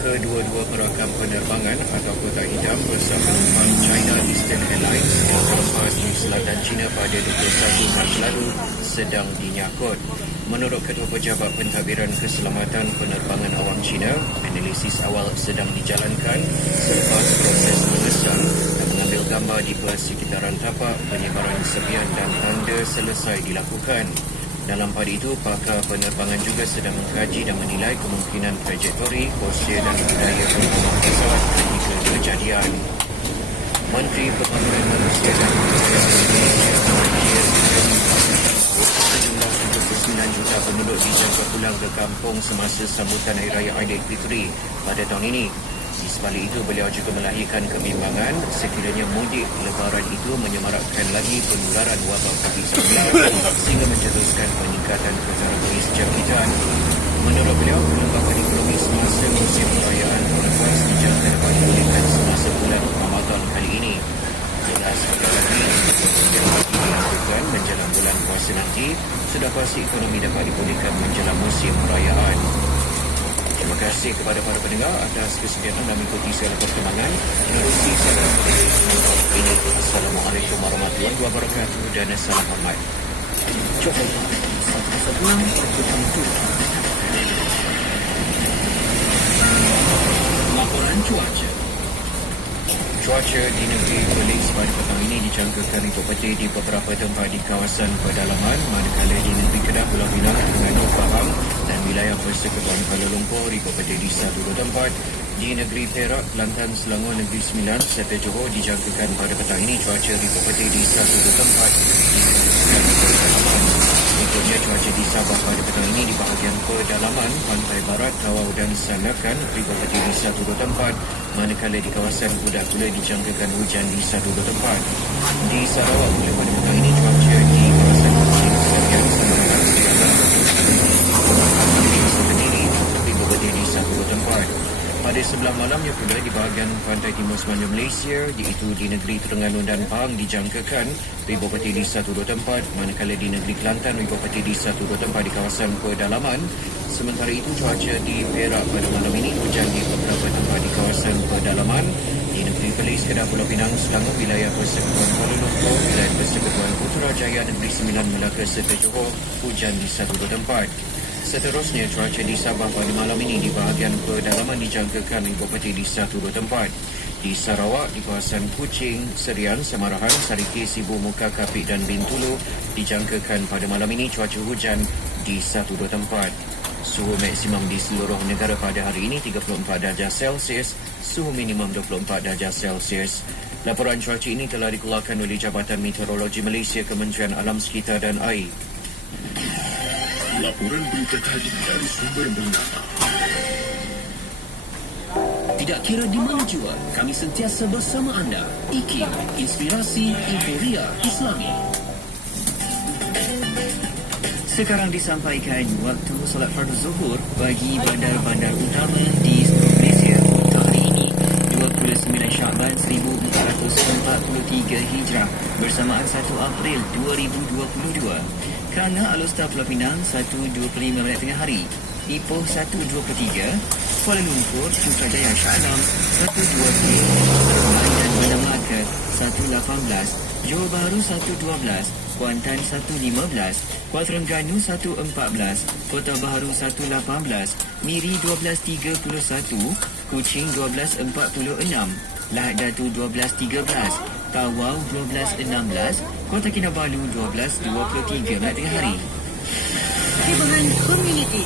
kedua-dua perakam penerbangan atau kotak hitam bersama penumpang China Eastern Airlines yang terlepas di selatan China pada 21 Mac lalu sedang dinyakut. Menurut Ketua Pejabat Pentadbiran Keselamatan Penerbangan Awam China, analisis awal sedang dijalankan selepas proses mengesan dan mengambil gambar di persekitaran tapak, penyebaran serpihan dan tanda selesai dilakukan. Dalam pada itu, pakar penerbangan juga sedang mengkaji dan menilai kemungkinan trajektori, postur dan budaya penerbangan pesawat ketika kejadian. Menteri Pembangunan Manusia dan Kebudayaan sejumlah 79 juta penduduk dijangka pulang ke kampung semasa sambutan Hari Raya Aidilfitri pada tahun ini. Di sebalik itu, beliau juga melahirkan kebimbangan sekiranya mudik lebaran itu menyemarakkan lagi penularan wabak COVID-19 sehingga mencetuskan peningkatan keterapis jangkitan. Menurut beliau, perlembagaan ekonomi semasa musim perayaan berlepas dijangka dapat dipulihkan semasa bulan Ramadan kali ini. Jelas sekali lagi, yang dilakukan menjelang bulan puasa nanti, sudah pasti ekonomi dapat dipulihkan menjelang musim perayaan. Terima kasih kepada para pendengar atas kesediaan dan mengikuti segala perkembangan. Menerusi salam ini. Assalamualaikum warahmatullahi wabarakatuh dan salam hormat. Cuaca 116.7. Laporan cuaca. Cuaca di negeri Perlis pada petang ini dijangkakan ribut petir di beberapa tempat di kawasan pedalaman, manakala di negeri Kedah, Pulau Pinang, Terengganu, Pahang dan wilayah Persekutuan Kuala Lumpur ribut petir di satu tempat. Di negeri Perak, Kelantan, Selangor, Negeri Sembilan serta Johor dijangkakan pada petang ini cuaca ribut petir di satu tempat di pedalaman. Berikutnya cuaca di Sabah pada petang ini di bahagian pedalaman, pantai barat, Tawau dan Sandakan ribut petir di satu tempat, manakala di kawasan Kudah pula dijangkakan hujan di satu tempat. Di Sarawak mulai pada petang ini cuaca di kawasan Kuching, Serian, Semarang, Selatan, Sendiri ribut petir di satu tempat. Pada sebelah malamnya pula di bahagian pantai timur semenanjung Malaysia, iaitu di negeri Terengganu dan Pahang dijangkakan ribut petir di satu tempat, manakala di negeri Kelantan ribut petir di satu tempat di kawasan pedalaman. Sementara itu cuaca di Perak pada malam ini hujan di beberapa tempat di kawasan pedalaman. Di negeri Perlis, Kedah, Pulau Pinang, Selangor, wilayah Persekutuan Kuala Lumpur, wilayah Persekutuan Putrajaya, Negeri Sembilan, Melaka serta Johor hujan di satu tempat. Seterusnya, cuaca di Sabah pada malam ini di bahagian pedalaman dijangkakan mengikut peti di 1-2 tempat. Di Sarawak, di kawasan Kuching, Serian, Samarahan, Sariki, Sibu, Muka, Kapit dan Bintulu dijangkakan pada malam ini cuaca hujan di 1-2 tempat. Suhu maksimum di seluruh negara pada hari ini 34 darjah Celsius, suhu minimum 24 darjah Celsius. Laporan cuaca ini telah dikeluarkan oleh Jabatan Meteorologi Malaysia, Kementerian Alam Sekitar dan Air. Laporan berita tadi dari sumber berita. Tidak kira di mana jua, kami sentiasa bersama anda. IKIM, Inspirasi Inforia Islami. Sekarang disampaikan waktu solat fardu zuhur bagi bandar-bandar utama di seluruh Malaysia untuk hari ini 29 Syakban 1443 Hijrah bersamaan 1 April 2022. Kerana Alostar Pulau Pinang 1.25 tengah hari, Ipoh 1.23, Kuala Lumpur, Putrajaya Shah Alam 1.23, Seremban dan Bandar Melaka 1.18, Johor Bahru 1.12, Kuantan 1.15, Kuala Terengganu 1.14, Kota Baharu 1.18, Miri 12.31, Kuching 12.46, Lahad Datu 12.13, Tawau 12.16, Kota Kinabalu 12.23 tengah hari. Hiburan komuniti.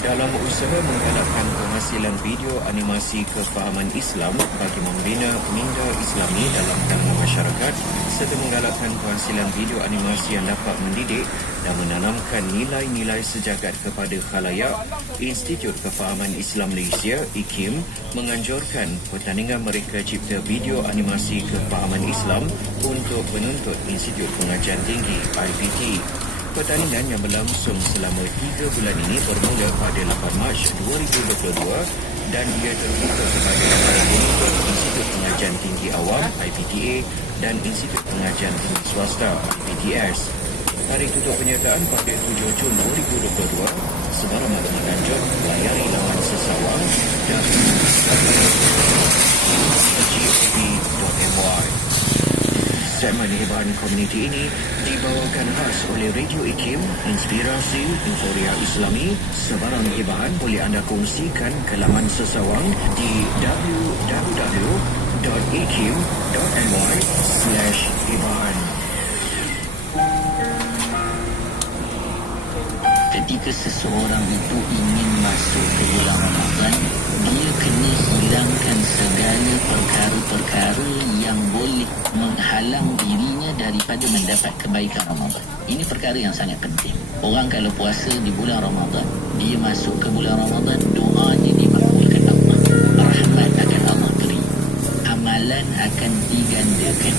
Dalam usaha menggalakkan penghasilan video animasi kefahaman Islam bagi membina minda Islami dalam kalangan masyarakat serta menggalakkan penghasilan video animasi yang dapat mendidik dan menanamkan nilai-nilai sejagat kepada khalayak, Institut Kefahaman Islam Malaysia IKIM menganjurkan pertandingan mereka cipta video animasi kefahaman Islam untuk penuntut Institut Pengajian Tinggi IPT. Pertandingan yang berlangsung selama 3 bulan ini bermula pada 8 Mac 2022 dan ia terbuka kepada para penuntut Institut Pengajian Tinggi Awam IPTA dan Institut Pengajian Tinggi Swasta IPTS. Tarikh tutup penyertaan pada 7 Jun 2022. Sebarang maklumat lanjut layari laman sesawang www.gfb.my. Segmen hiburan komuniti ini dibawakan khas oleh Radio IKIM, Inspirasi Inforia Islami. Sebarang hiburan boleh anda kongsikan ke laman sesawang di www.ikim.my/hiburan. Ketika seseorang itu ingin masuk ke bulan Ramadan, dia kena hilangkan segala perkara-perkara yang boleh menghalang dirinya daripada mendapat kebaikan Ramadan. Ini perkara yang sangat penting. Orang kalau puasa di bulan Ramadan, dia masuk ke bulan Ramadan, doanya dimakbulkan Allah, rahmat akan Allah beri, amalan akan digandakan.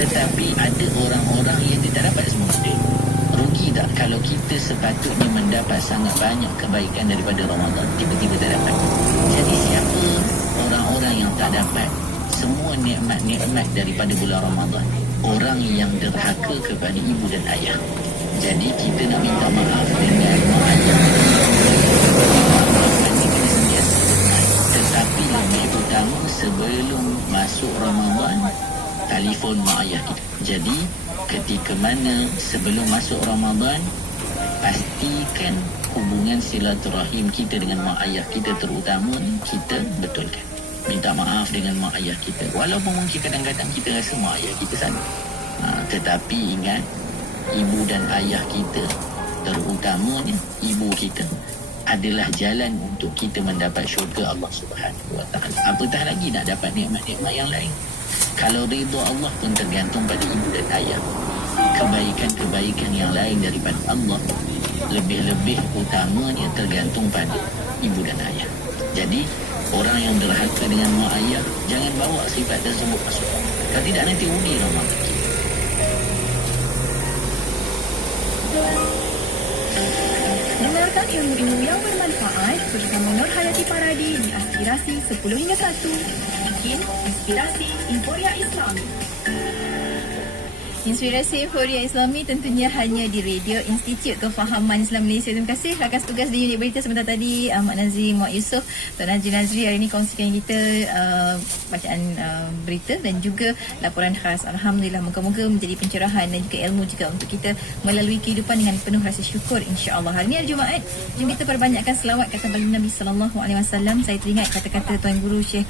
Tetapi ada orang-orang yang tidak dapat semua itu. Rugi tak kalau kita sepatutnya mendapat sangat banyak kebaikan daripada Ramadan, tiba-tiba tak dapat. Jadi siapa orang-orang yang tak dapat semua nikmat-nikmat daripada bulan Ramadan? Orang yang derhaka kepada ibu dan ayah. Jadi kita nak minta maaf dengan mak ayah. Ini kena sentiasa. Tetapi lebih utama sebelum masuk Ramadan, telefon mak ayah kita. Jadi ketika mana sebelum masuk Ramadan, pastikan hubungan silaturahim kita dengan mak ayah kita terutama kita betulkan. Minta maaf dengan mak ayah kita. Walaupun mungkin kadang-kadang kita rasa mak ayah kita sana. Tetapi ingat, ibu dan ayah kita, terutamanya ibu kita, adalah jalan untuk kita mendapat syurga Allah Subhanahu Wa Taala. Apatah lagi nak dapat nikmat-nikmat yang lain. Kalau ridha Allah pun tergantung pada ibu dan ayah. Kebaikan-kebaikan yang lain daripada Allah lebih-lebih utamanya tergantung pada ibu dan ayah. Jadi orang yang derhaka dengan mak ayah, jangan bawa sifat tersebut masuk. Kalau tidak nanti rugi Ramadan. Dengarkan ilmu-ilmu yang bermanfaat bersama Nur Hayati Paradi di Aspirasi 10 hingga 1. Bikin Inspirasi Inforia Islami. Inspirasi Euforia Islami tentunya hanya di Radio Institut Kefahaman Islam Malaysia. Terima kasih rakan tugas di unit berita sebentar tadi, Ahmad Nazri, Muhammad Yusof, Tuan Haji Nazri hari ini kongsikan kita bacaan berita dan juga laporan khas. Alhamdulillah, moga-moga menjadi pencerahan dan juga ilmu juga untuk kita melalui kehidupan dengan penuh rasa syukur, insya-Allah. Hari ini hari Jumaat, jom kita perbanyakkan selawat kata baginda Nabi sallallahu alaihi wasallam. Saya teringat kata-kata Tuan Guru Syekh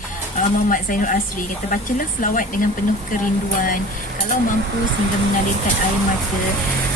Muhammad Zainul Asri, kata bacalah selawat dengan penuh kerinduan. Kalau mampu sehingga mengalirkan air mata.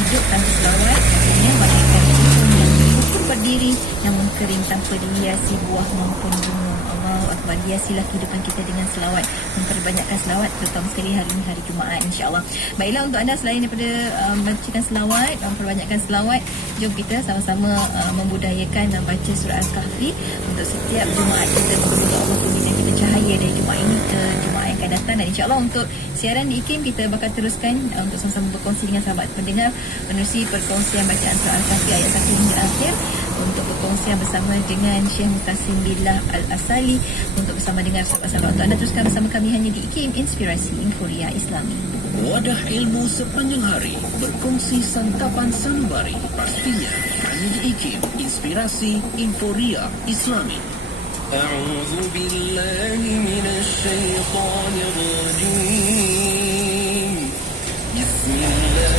Hidup tanpa selawat katanya bagaikan pohon yang terukur berdiri namun kering tanpa dihiasi buah maupun bunga. Allahu Akbar. Hiasilah kehidupan kita dengan selawat, memperbanyakkan selawat, terutama sekali hari ini hari Jumaat, insya-Allah. Baiklah, untuk anda selain daripada membacakan selawat, memperbanyakkan selawat, jom kita sama-sama membudayakan membaca surah Al-Kahfi untuk setiap Jumaat kita. Semoga Allah berikan kita cahaya dari Jumaat ini ke Jumaat yang akan datang, dan insya-Allah untuk siaran di IKIM kita bakal teruskan untuk sama-sama berkongsi dengan sahabat pendengar menerusi perkongsian bacaan surah Al-Kahfi ayat 1 hingga akhir, untuk perkongsian bersama dengan Syekh Muqtasim Billah Al-Asali, untuk bersama dengan sahabat-sahabat. Untuk anda teruskan bersama kami hanya di IKIM, Inspirasi Euforia Islami. Wadah ilmu sepanjang hari, berkongsi santapan sanubari. Pastinya hanya di IKIM, Inspirasi Euforia Islami. أعوذ بالله من الشيطان الرجيم بسم الله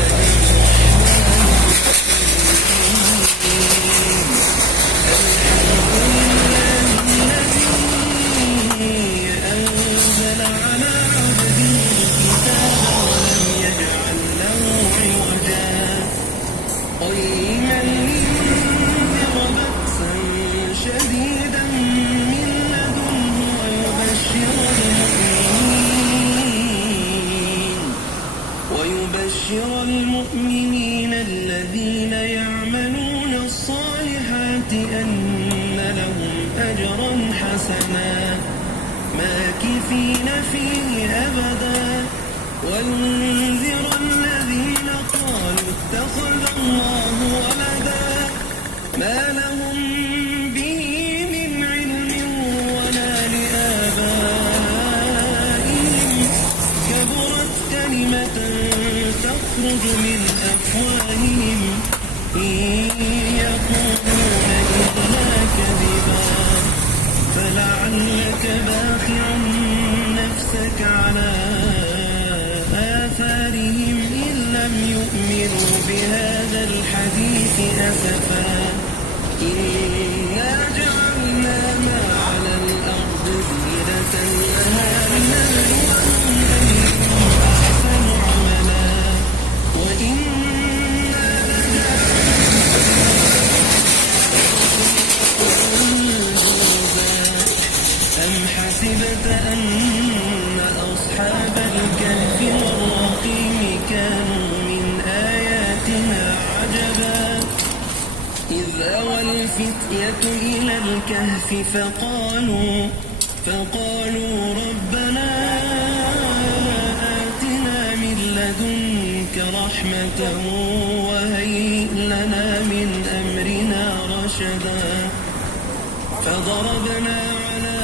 المؤمنين الذين يعملون الصالحات أن لهم أجرا حسنا ماكثين فيه أبدا وينذر الذين قالوا اتخذ الله ولدا ما لهم به من علم ولا لآبائهم كبرت كلمة تخرج من أفواههم إن يقولون إلا كذبا فلعلك باخع نفسك على آثارهم إن لم يؤمنوا بهذا الحديث أسفا إنا جعلنا ما على الأرض زينة لها لنبلوهم أيهم أحسن عملا وإنا أم حسبت أن أصحاب الكهف والرقيم كانوا من آياتنا عجبا إذ أوى الفتية إلى الكهف فقالوا ربنا آتنا من لدنك رحمة وهيئ لنا من أمرنا رشدا فضربنا على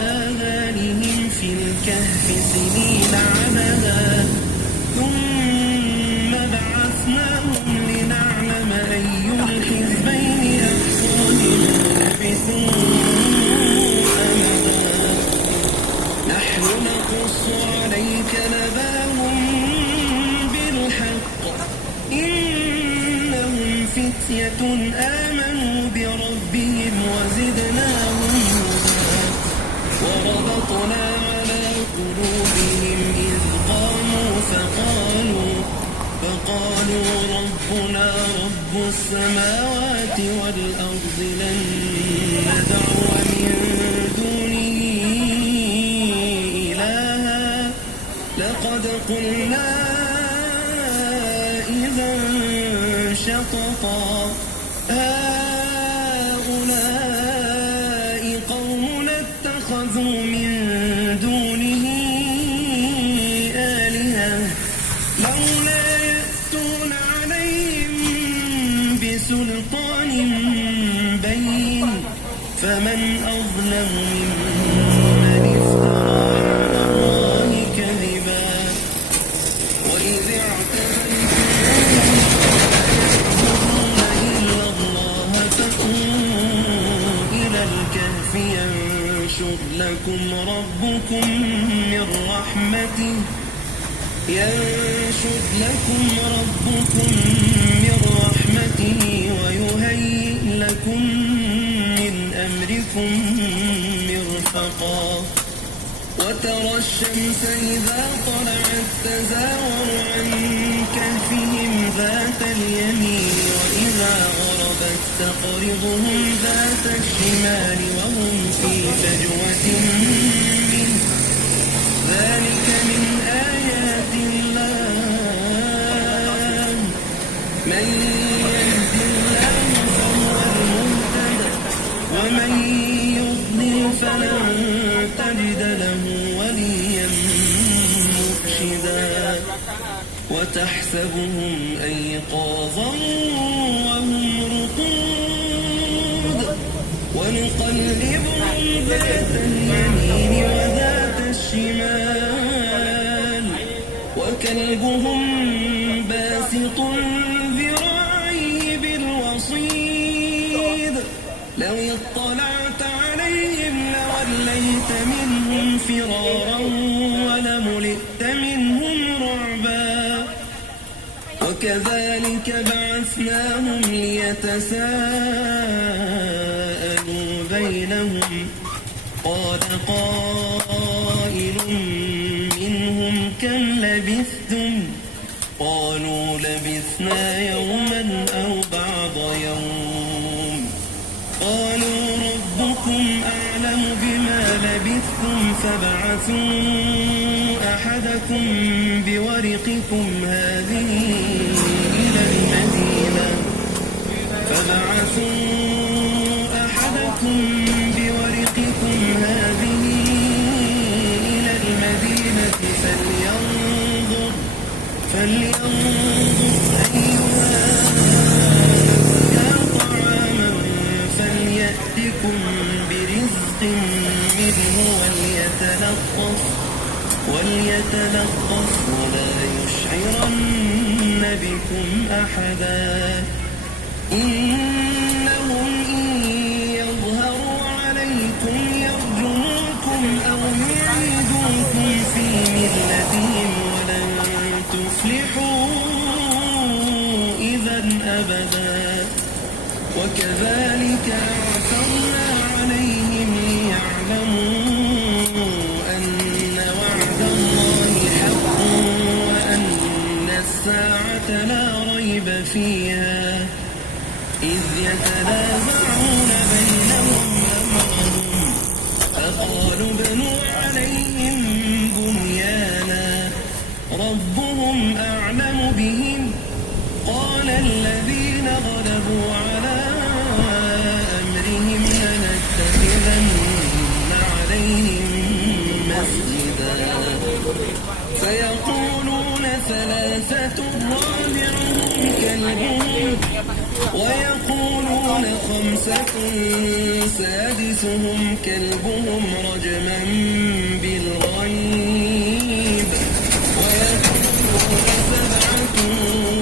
آذانهم في الكهف سنين عددا ثم بعثناهم لنعلم أي الحزبين أحصى لما لبثوا أمدا نحن نقص عليك نباهم بالحق إنهم فتية آمنوا بربهم وزدناهم هدى وربطنا على قلوبهم إذ قاموا فقالوا ربنا رب السماوات والأرض لن ندعو من دونه إلها لقد قلنا إذا شططا هؤلاء قومنا اتخذوا من دونه آلهة لولا يأتون عليهم بسلطان بين فمن أظلم ممن افترى على الله كذبا ينشد لكم ربكم من رحمته ويهيئ لكم من أمركم مرفقا وترى الشمس إذا طلعت تزاور عن كهفهم ذات اليمين وإذا غربت تقرضهم ذات الشمال وهم في فجوة منه ذلك من آيات الله من يهد الله فهو المهتد ومن يضلل فلن تجد له وليا مرشدا وتحسبهم أيقاظا وهم رقود ونقلبهم ذات اليمين وذات الشمال وكلبهم باسط ذراعيه بالوصيد لو اطلعت عليهم لوليت منهم فرارا ولملئت منهم رعبا وكذلك بعثناهم ليتساءلوا بينهم قال قائل منهم كم لبثتم قالوا لبثنا يوما أو بعض يوم قالوا ربكم أعلم بما لبثتم فابعثوا أحدكم بورقكم هذه إلى المدينة فلينظر أيها أزكى طعاما فليأتكم برزق منه وليتلطف ولا يشعرن بكم أحدا إنهم إن يظهروا عليكم يرجموكم أو يعيدوكم في ملتهم ولن تفلحوا إذا أبدا وكذلك أعثرنا عليهم ليعلموا أن وعد الله حق وأن الساعة لا ريب فيها إذ يتنازعون بينهم أمرهم فقالوا ابنوا عليهم بنيانا ربهم أعلم بهم قال الذين غلبوا على أمرهم لنتخذن عليهم مسجدا فيقولون ثلاثة رابعهم كلبهم ويقولون خمسة سادسهم كلبهم رجما بالغيب ويقولون سبعة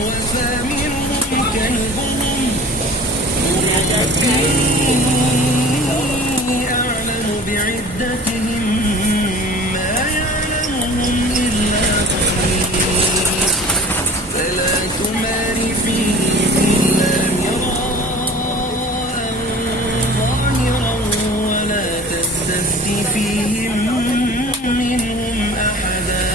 وثامنهم كلبهم ربي أعلم بعدتهم ما يعلمهم إلا قليل فلا تمار فيهم إلا مراء ظاهرا ولا تستفت فيهم منهم أحدا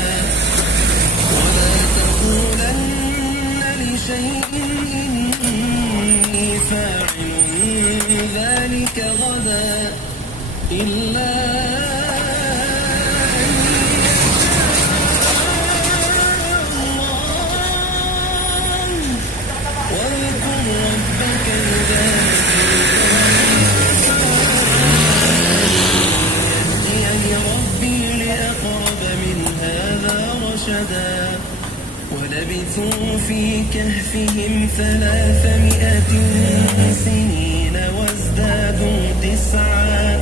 ولا تقولن لشيء إني فاعل ذلك غدا إلا أن يشاء الله واذكر ربك إذا يهديني ربي لأقرب من هذا رشدا ولبثوا في كهفهم 300 سنين وازدادوا 9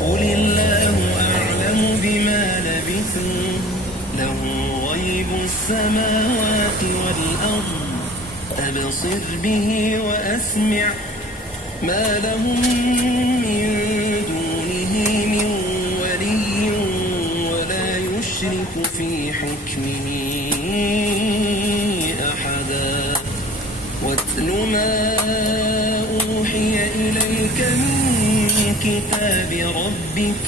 قل الله أعلم بما لبثوا له غيب السماوات والأرض أبصر به وأسمع ما لهم من دونه من ولي ولا يشرك في حكمه حكمه أحدا واتل ما أوحي إليك من كتاب ربك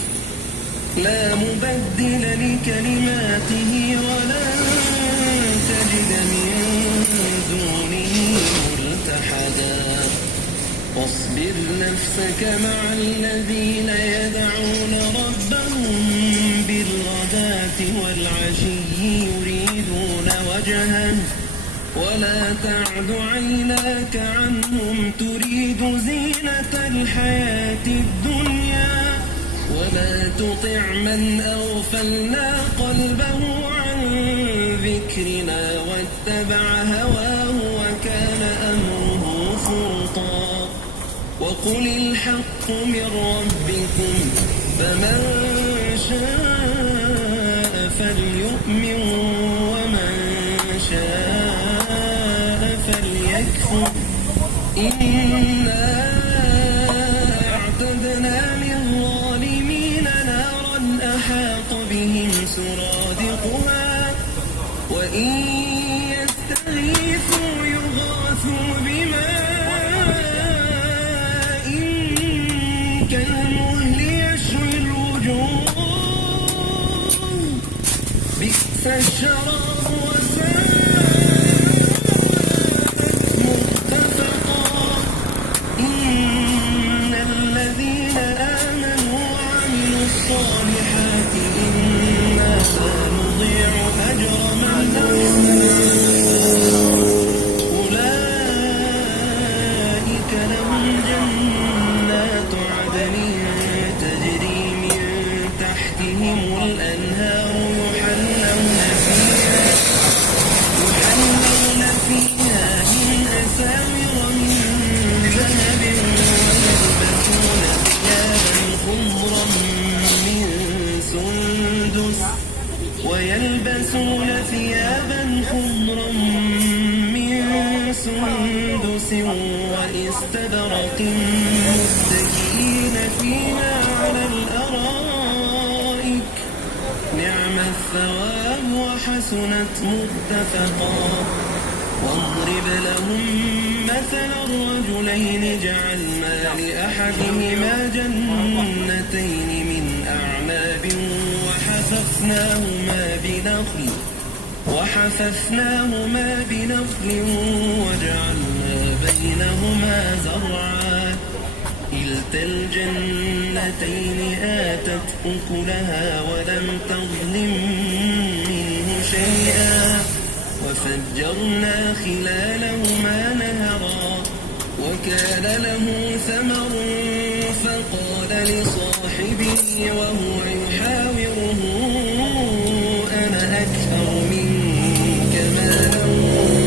لا مبدل لكلماته ولن تجد من دونه ملتحدا واصبر نفسك مع الذين يدعون ربهم بالغداة والعشي يريدون وجهه ولا تعد عيناك عنهم تريد زينة الحياة الدنيا ولا تطع من أغفلنا قلبه عن ذكرنا واتبع هواه وكان أمره فرطا وقل الحق من ربكم فمن شاء فليؤمن ومن شاء فليكفر إنا أعتدنا للظالمين نارا أحاط بهم سرادقها وإن يستغيثوا يغاثوا بماء كالمهل يشوي الوجوه بئس الشراب وساءت مرتفقا إن الذين آمنوا وعملوا الصالحات إنا لا نضيع أجر من أحسن أولئك لهم جنات عدن تجري من تحتهم الأنهار يحلون فيها من أساور من ذهب ويلبسون ثيابا خضرا من سندس واستبرق متكئين فيها على الأرائك نعم الثواب وحسنت مرتفقا واضرب لهم مثل الرجلين جعلنا لأحدهما جنتين من أعناب وحففناهما بنخل وجعلنا بينهما زرعا كلتا الجنتين آتت أكلها ولم تظلم منه شيئا وفجرنا خلالهما نهرا وكان له ثمر فقال لصاحبه وهو يحاوره أنا أكثر منك مالا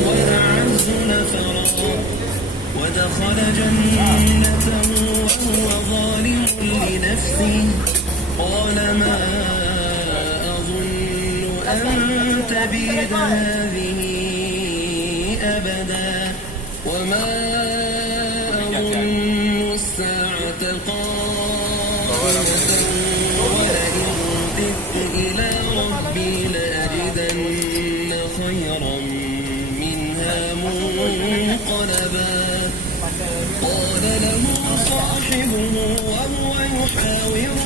وأعز نفرا ودخل جنته وهو ظالم لنفسه قال ما أظن أن تبيد هذه أبدا وما أظن الساعة قائمة ولئن رددت إلى ربي لأجدن خيرا منها منقلبا قال له صاحبه وهو يحاوره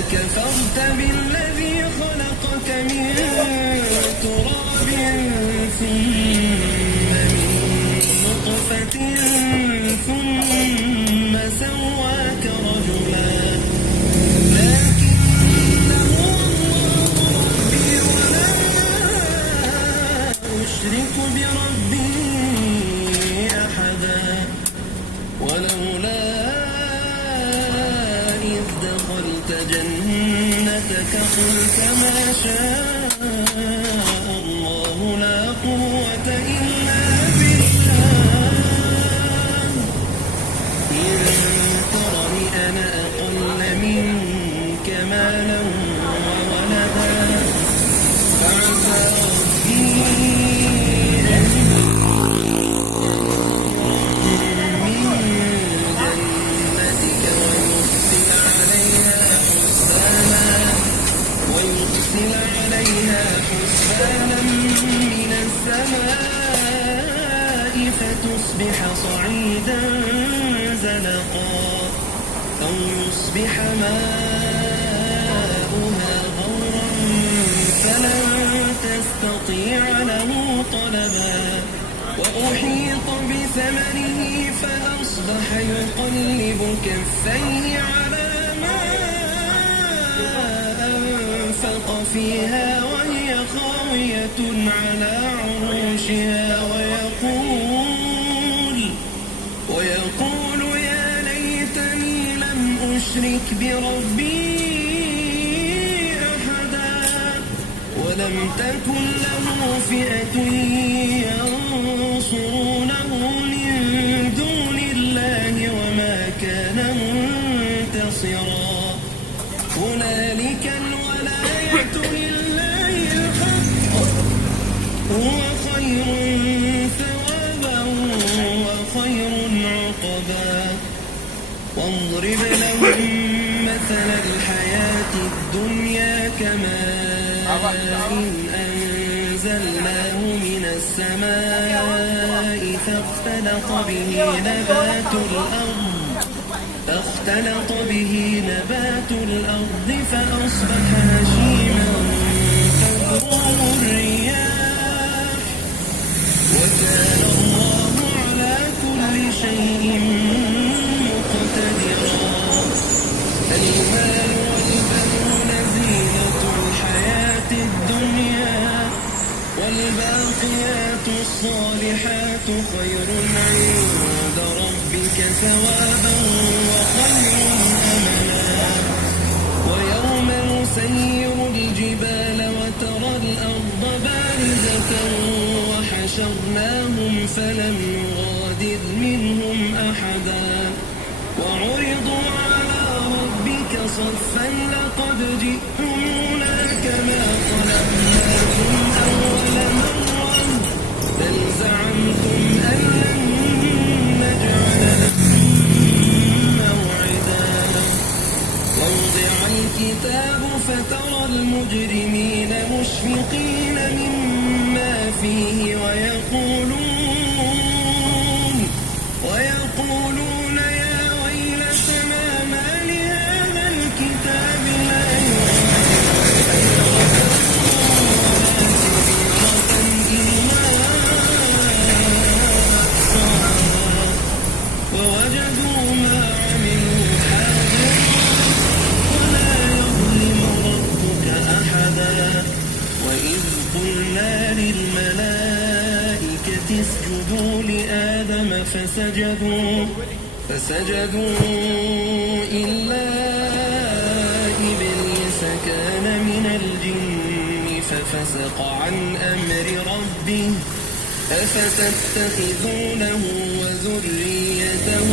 أكفرت بالذي خلقك من تراب ثم من نطفة ثم سواك رجلا لكن هو ربي ولا أشرك بربي أحدا ولولا إذ دخلت جنتك قلت ما شاء الله لا قوة إلا بالله إن ترني أنا أقل منك مالا وولدا فعسى ربي أن من جنتك ويرسل عليك السماء فتصبح صعيدا زلقا أو يصبح ماؤها غورا فلن تستطيع له طلبا وأحيط بثمره فأصبح يقلب كفيه على ما أنفق فيها وهي خاوية على عروشها ويقول يا ليتني لم أشرك بربي أحدا ولم تكن له فئة ينصرونه من دون الله وما كان منتصرا هنالك الولاية لله الحق هو خير ثوابا وخير عقبا واضرب لهم مثل الحياة الدنيا كماء أنزلناه من السماء فاختلط به نبات الأرض فأصبح هشيما تذروه الرياح وكان الله على كل شيء مقتدرا المال والبنون زينة الحياة الدنيا والباقيات الصالحات خير عند ربك ثوابا وخير أملا ويوم نسير الجبال وترى الأرض بارزة وحشرناهم فلم نغادر منهم أحدا وعرضوا على ربك صفا لقد جئتمونا كما خلقناكم أول مرة بل زعمتم أن لن نجعل لكم موعدا ووضع الكتاب فترى المجرمين مشفقين مما فيه ويقولون يا ويلتنا ما لهذا الكتاب لا ووجدوا ما عملوا حاضرا ولا يظلم ربك أحدا وإذ قلنا للملائكة اسجدوا لآدم فسجدوا إلا إبليس كان من الجن ففسق عن أمر ربه أفتتخذونه وذريته